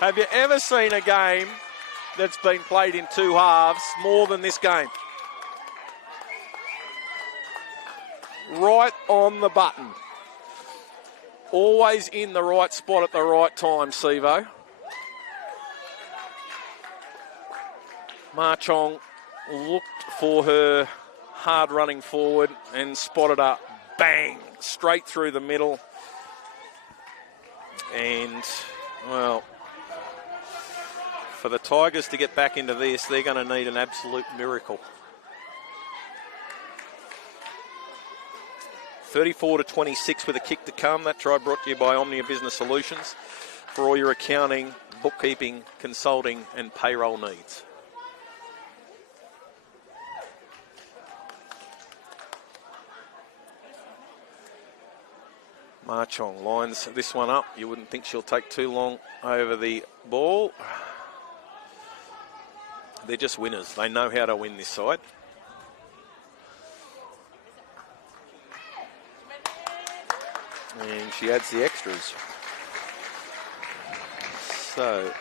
have you ever seen a game that's been played in 2 halves more than this game? Right on the button. Always in the right spot at the right time, Sivo. Ma Chong looked for her hard running forward and spotted her, bang, straight through the middle. And, well, for the Tigers to get back into this, they're going to need an absolute miracle. 34 to 26 with a kick to come. That try brought to you by Omnia Business Solutions for all your accounting, bookkeeping, consulting and payroll needs. Ma Chong lines this one up. You wouldn't think she'll take too long over the ball. They're just winners. They know how to win this side. And she adds the extras. So,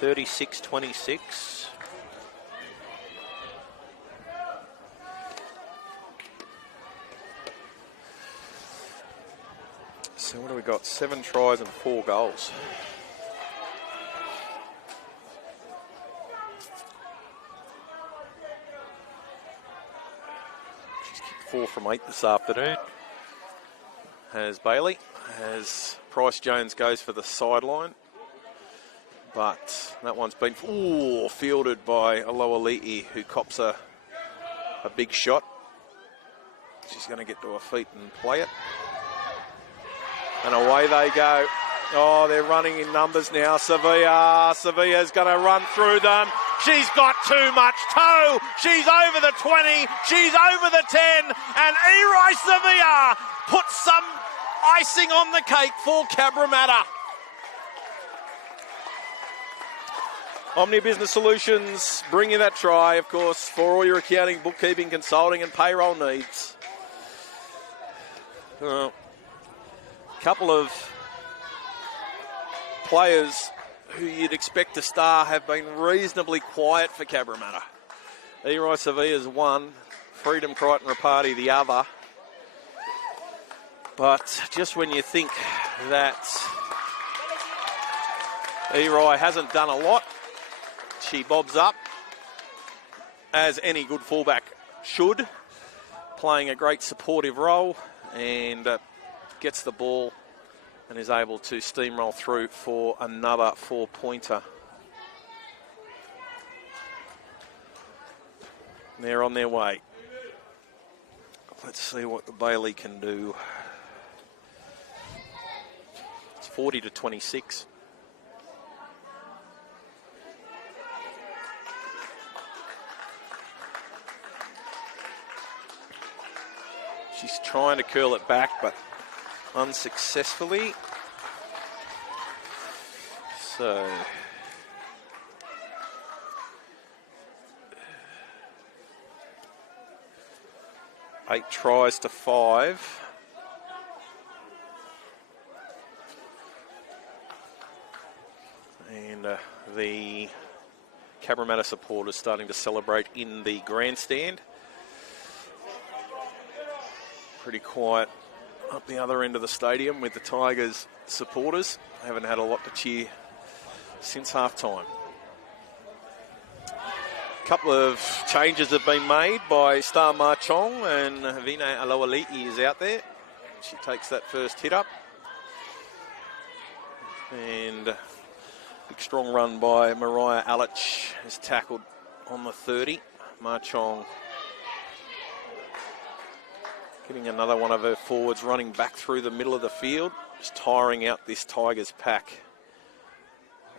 36-26. So what do we got? 7 tries and 4 goals. She's kicked 4 from 8 this afternoon. Has Bailey, as Price Jones goes for the sideline. But that one's been fielded by Aloha Leahy, who cops a big shot. She's going to get to her feet and play it. And away they go. Oh, they're running in numbers now. Sevilla's going to run through them. She's got too much toe. She's over the 20. She's over the 10. And Eroy Sevilla puts some icing on the cake for Cabramatta. Omnia Business Solutions bring you that try, of course, for all your accounting, bookkeeping, consulting and payroll needs. A couple of players who you'd expect to star have been reasonably quiet for Cabramatta. Eroy Sevilla's one, Freedom Crichton Rapati the other. But just when you think that Eroy hasn't done a lot, she bobs up, as any good fullback should, playing a great supportive role, and gets the ball and is able to steamroll through for another 4-pointer. They're on their way. Let's see what the Bailey can do. It's 40-26. She's trying to curl it back, but unsuccessfully. So, eight tries to 5. And the Cabramatta supporters starting to celebrate in the grandstand. Pretty quiet up the other end of the stadium with the Tigers supporters. Haven't had a lot to cheer since half-time. A couple of changes have been made by Star Ma Chong, and Vinay Aloali'i is out there. She takes that first hit up. And a big strong run by Mariah Alich is tackled on the 30. Ma Chong getting another one of her forwards running back through the middle of the field, just tiring out this Tigers pack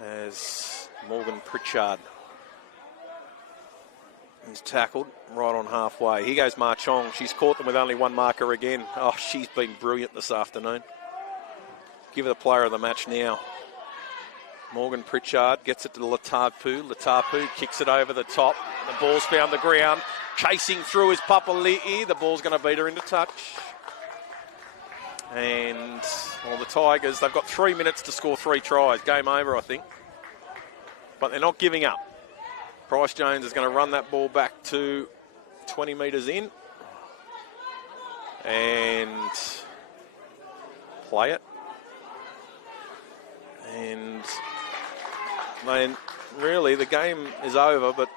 as Morgan Pritchard is tackled right on halfway. Here goes Ma Chong. She's caught them with only one marker again. Oh, she's been brilliant this afternoon. Give her the player of the match now. Morgan Pritchard gets it to Latapu. Latapu kicks it over the top. The ball's found the ground. Chasing through is Papali'i. The ball's going to beat her into touch. And, well, the Tigers, they've got 3 minutes to score 3 tries. Game over, I think. But they're not giving up. Bryce Jones is going to run that ball back to 20 metres in. And play it. And then, really, the game is over, but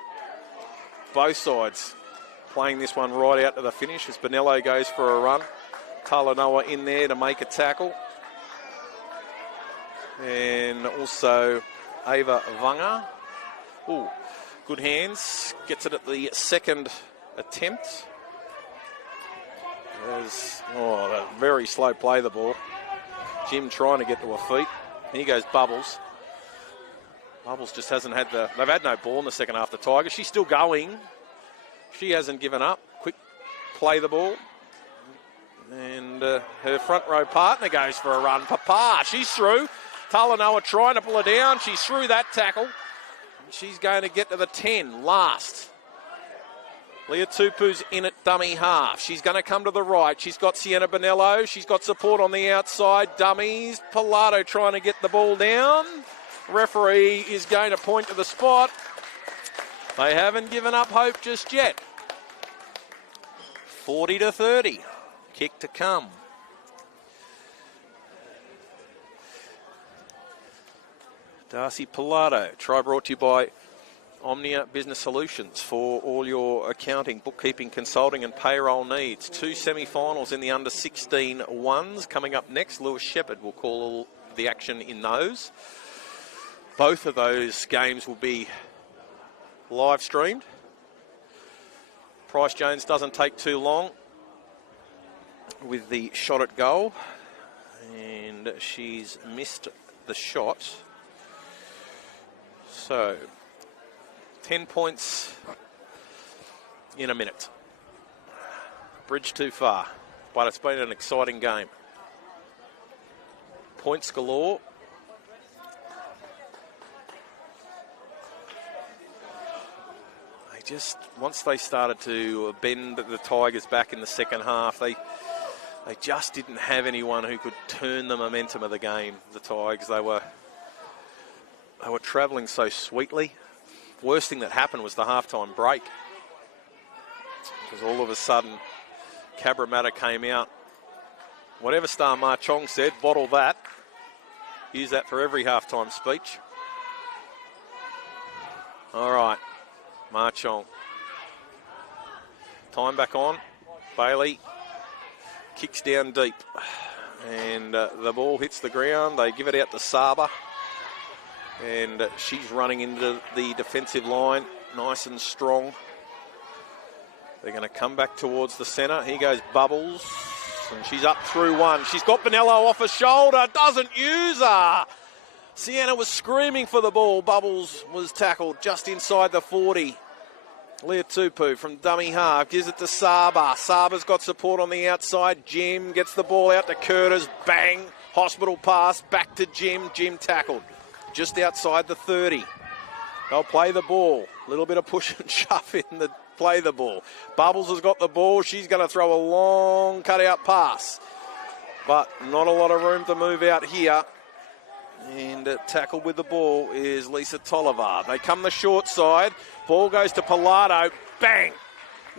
both sides playing this one right out to the finish as Bonello goes for a run. Talanoa in there to make a tackle. And also Ava Vanga. Ooh, good hands. Gets it at the second attempt. A very slow play, the ball. Jim trying to get to her feet. Here goes Bubbles. Bubbles just hasn't had they've had no ball in the second half, the Tigers. She's still going. She hasn't given up. Quick play the ball. And her front row partner goes for a run. Papa, she's through. Talanoa trying to pull her down. She's through that tackle. She's going to get to the 10 last. Leah Tupu's in at dummy half. She's going to come to the right. She's got Sienna Bonello. She's got support on the outside. Dummies. Pilato trying to get the ball down. Referee is going to point to the spot. They haven't given up hope just yet. 40-30. Kick to come. Darcy Pilato. Try brought to you by Omnia Business Solutions for all your accounting, bookkeeping, consulting and payroll needs. 2 semi-finals in the under-16 ones. Coming up next, Lewis Shepherd will call the action in those. Both of those games will be live streamed. Bryce Jones doesn't take too long with the shot at goal. And she's missed the shot. So 10 points in a minute. Bridge too far, but it's been an exciting game. Points galore. Just once they started to bend the Tigers back in the second half, they just didn't have anyone who could turn the momentum of the game. The Tigers, they were travelling so sweetly. Worst thing that happened was the halftime break, because all of a sudden Cabramatta came out. Whatever Star Ma Chong said, bottle that. Use that for every halftime speech. All right. Ma Chong. Time back on. Bailey kicks down deep. And the ball hits the ground. They give it out to Saba. And she's running into the defensive line. Nice and strong. They're going to come back towards the centre. Here goes Bubbles. And she's up through one. She's got Bonello off her shoulder. Doesn't use her. Sienna was screaming for the ball. Bubbles was tackled just inside the 40. Leah Tupu from dummy half gives it to Saba. Saba's got support on the outside. Jim gets the ball out to Curtis. Bang. Hospital pass. Back to Jim. Jim tackled just outside the 30. They'll play the ball. A little bit of push and shove in the play the ball. Bubbles has got the ball. She's going to throw a long cutout pass. But not a lot of room to move out here. And tackled with the ball is Lisa Tolliver. They come the short side. Ball goes to Pilato. Bang!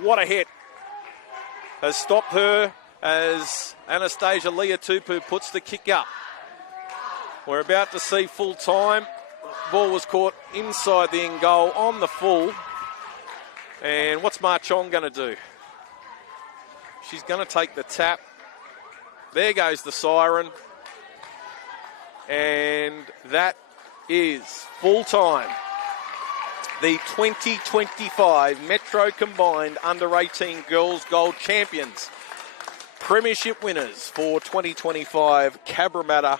What a hit. Has stopped her as Anastasia Leah Tupu puts the kick up. We're about to see full time. Ball was caught inside the in goal on the full. And what's Ma Chong going to do? She's going to take the tap. There goes the siren. And that is full time. The 2025 Metro Combined Under-18 Girls Gold Champions. Premiership winners for 2025 Cabramatta,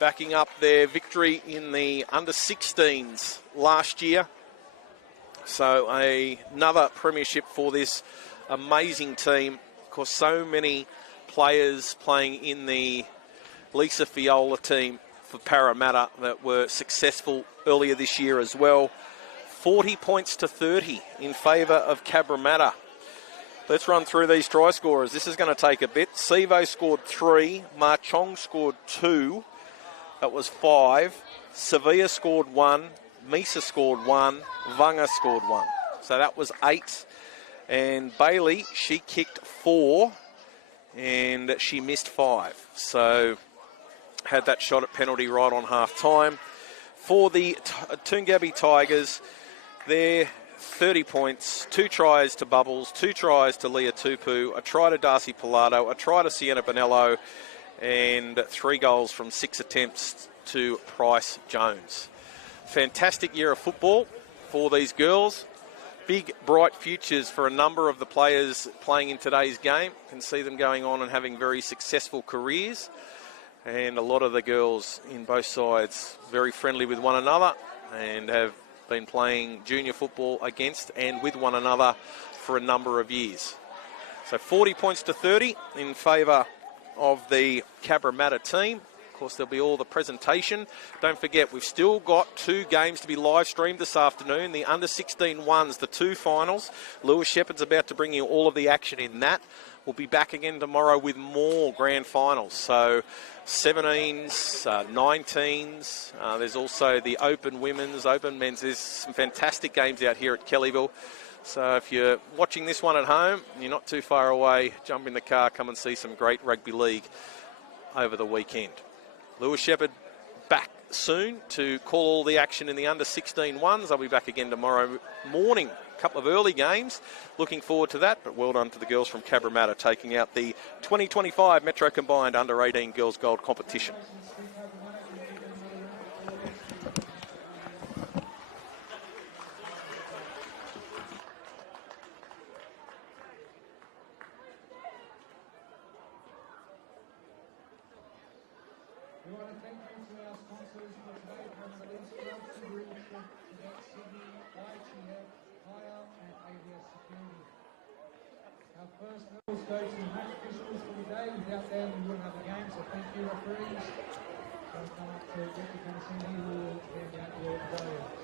backing up their victory in the Under-16s last year. So another premiership for this amazing team. Of course, so many players playing in the Lisa Fiola team for Parramatta that were successful earlier this year as well. 40 points to 30 in favour of Cabramatta. Let's run through these try scorers. This is going to take a bit. Sivo scored 3. Ma Chong scored 2. That was 5. Sevilla scored 1. Misa scored 1. Vanga scored 1. So that was 8. And Bailey, she kicked 4. And she missed 5. So had that shot at penalty right on half time. For the Toongabbie Tigers, they're 30 points, 2 tries to Bubbles, 2 tries to Leah Tupu, a try to Darcy Pilato, a try to Sienna Bonello, and 3 goals from 6 attempts to Price Jones. Fantastic year of football for these girls. Big, bright futures for a number of the players playing in today's game. Can see them going on and having very successful careers. And a lot of the girls in both sides very friendly with one another and have been playing junior football against and with one another for a number of years. So 40 points to 30 in favour of the Cabramatta team. Of course, there'll be all the presentation. Don't forget, we've still got 2 games to be live streamed this afternoon. The under-16 ones, the 2 finals. Lewis Shepherd's about to bring you all of the action in that. We'll be back again tomorrow with more grand finals. So 17s, 19s. There's also the Open Women's, Open Men's. There's some fantastic games out here at Kellyville. So if you're watching this one at home, you're not too far away, jump in the car, come and see some great rugby league over the weekend. Lewis Shepherd back soon to call all the action in the under-16 ones. I'll be back again tomorrow morning. A couple of early games. Looking forward to that, but well done to the girls from Cabramatta taking out the 2025 Metro Combined Under-18 Girls Gold Competition. We want to thank you to our sponsors for today, Sydney, U18. Most medals go to match officials for the day. Without them, we wouldn't have the game, so thank you, referees. So come up to Jackie Canasini, who will hand out your medals.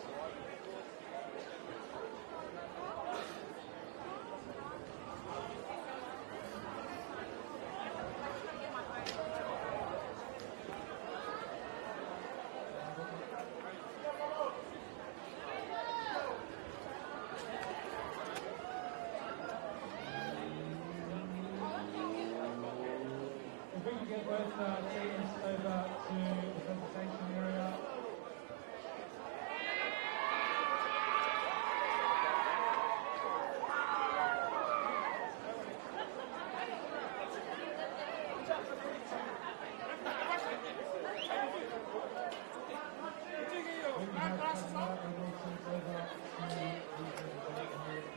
If we can get both teams over to the presentation area. We can have Cabramatta and all teams over to the presentation area.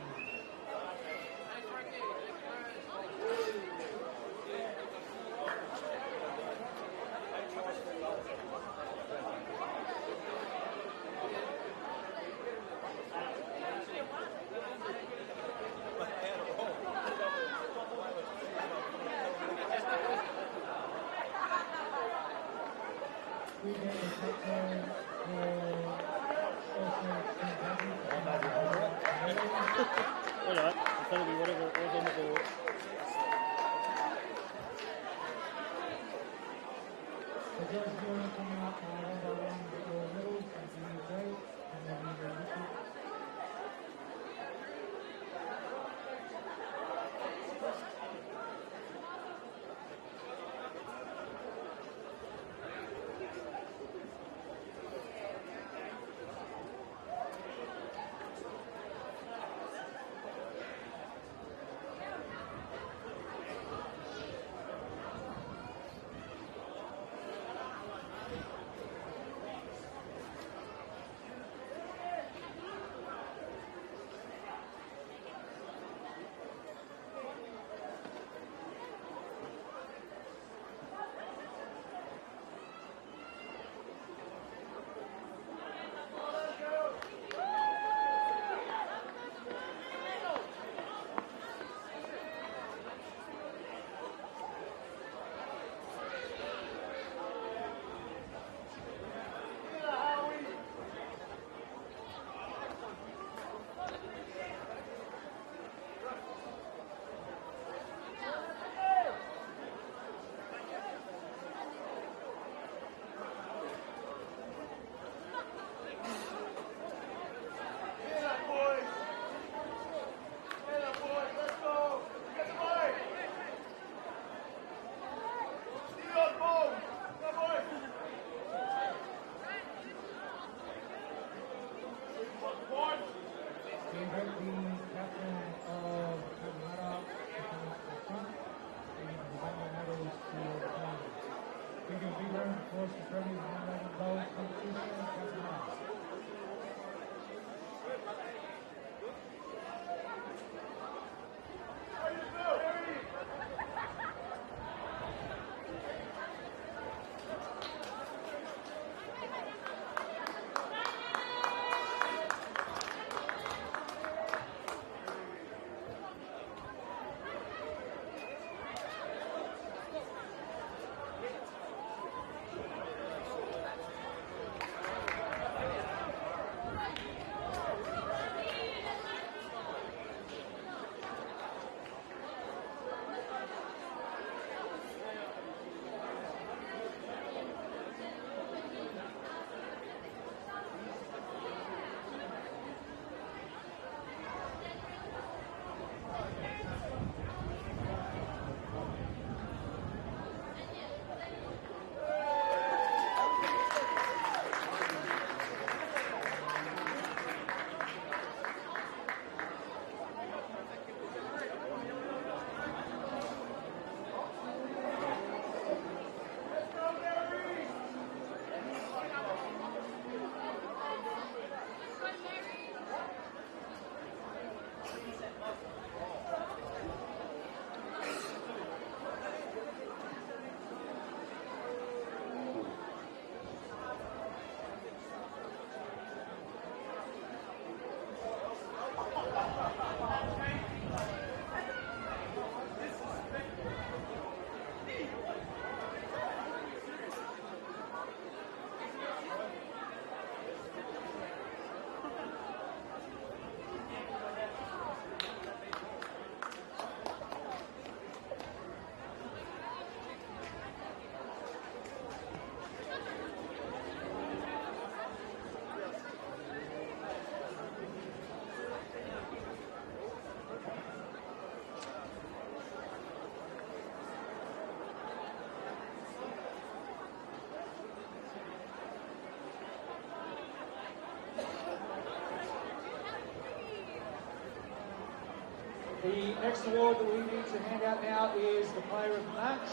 The next award that we need to hand out now is the player of the match.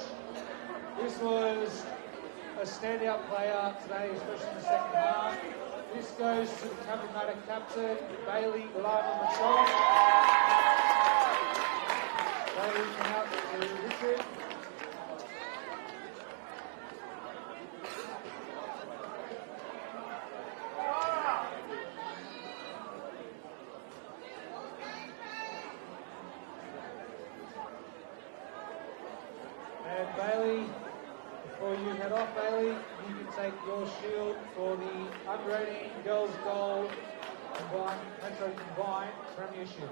This was a standout player today, especially in the second half. This goes to the Cabramatta captain, Bailey Lama Machon. Bailey out to Richard. And Bailey, before you head off, Bailey, you can take your shield for the under 18 girls gold combined premiership.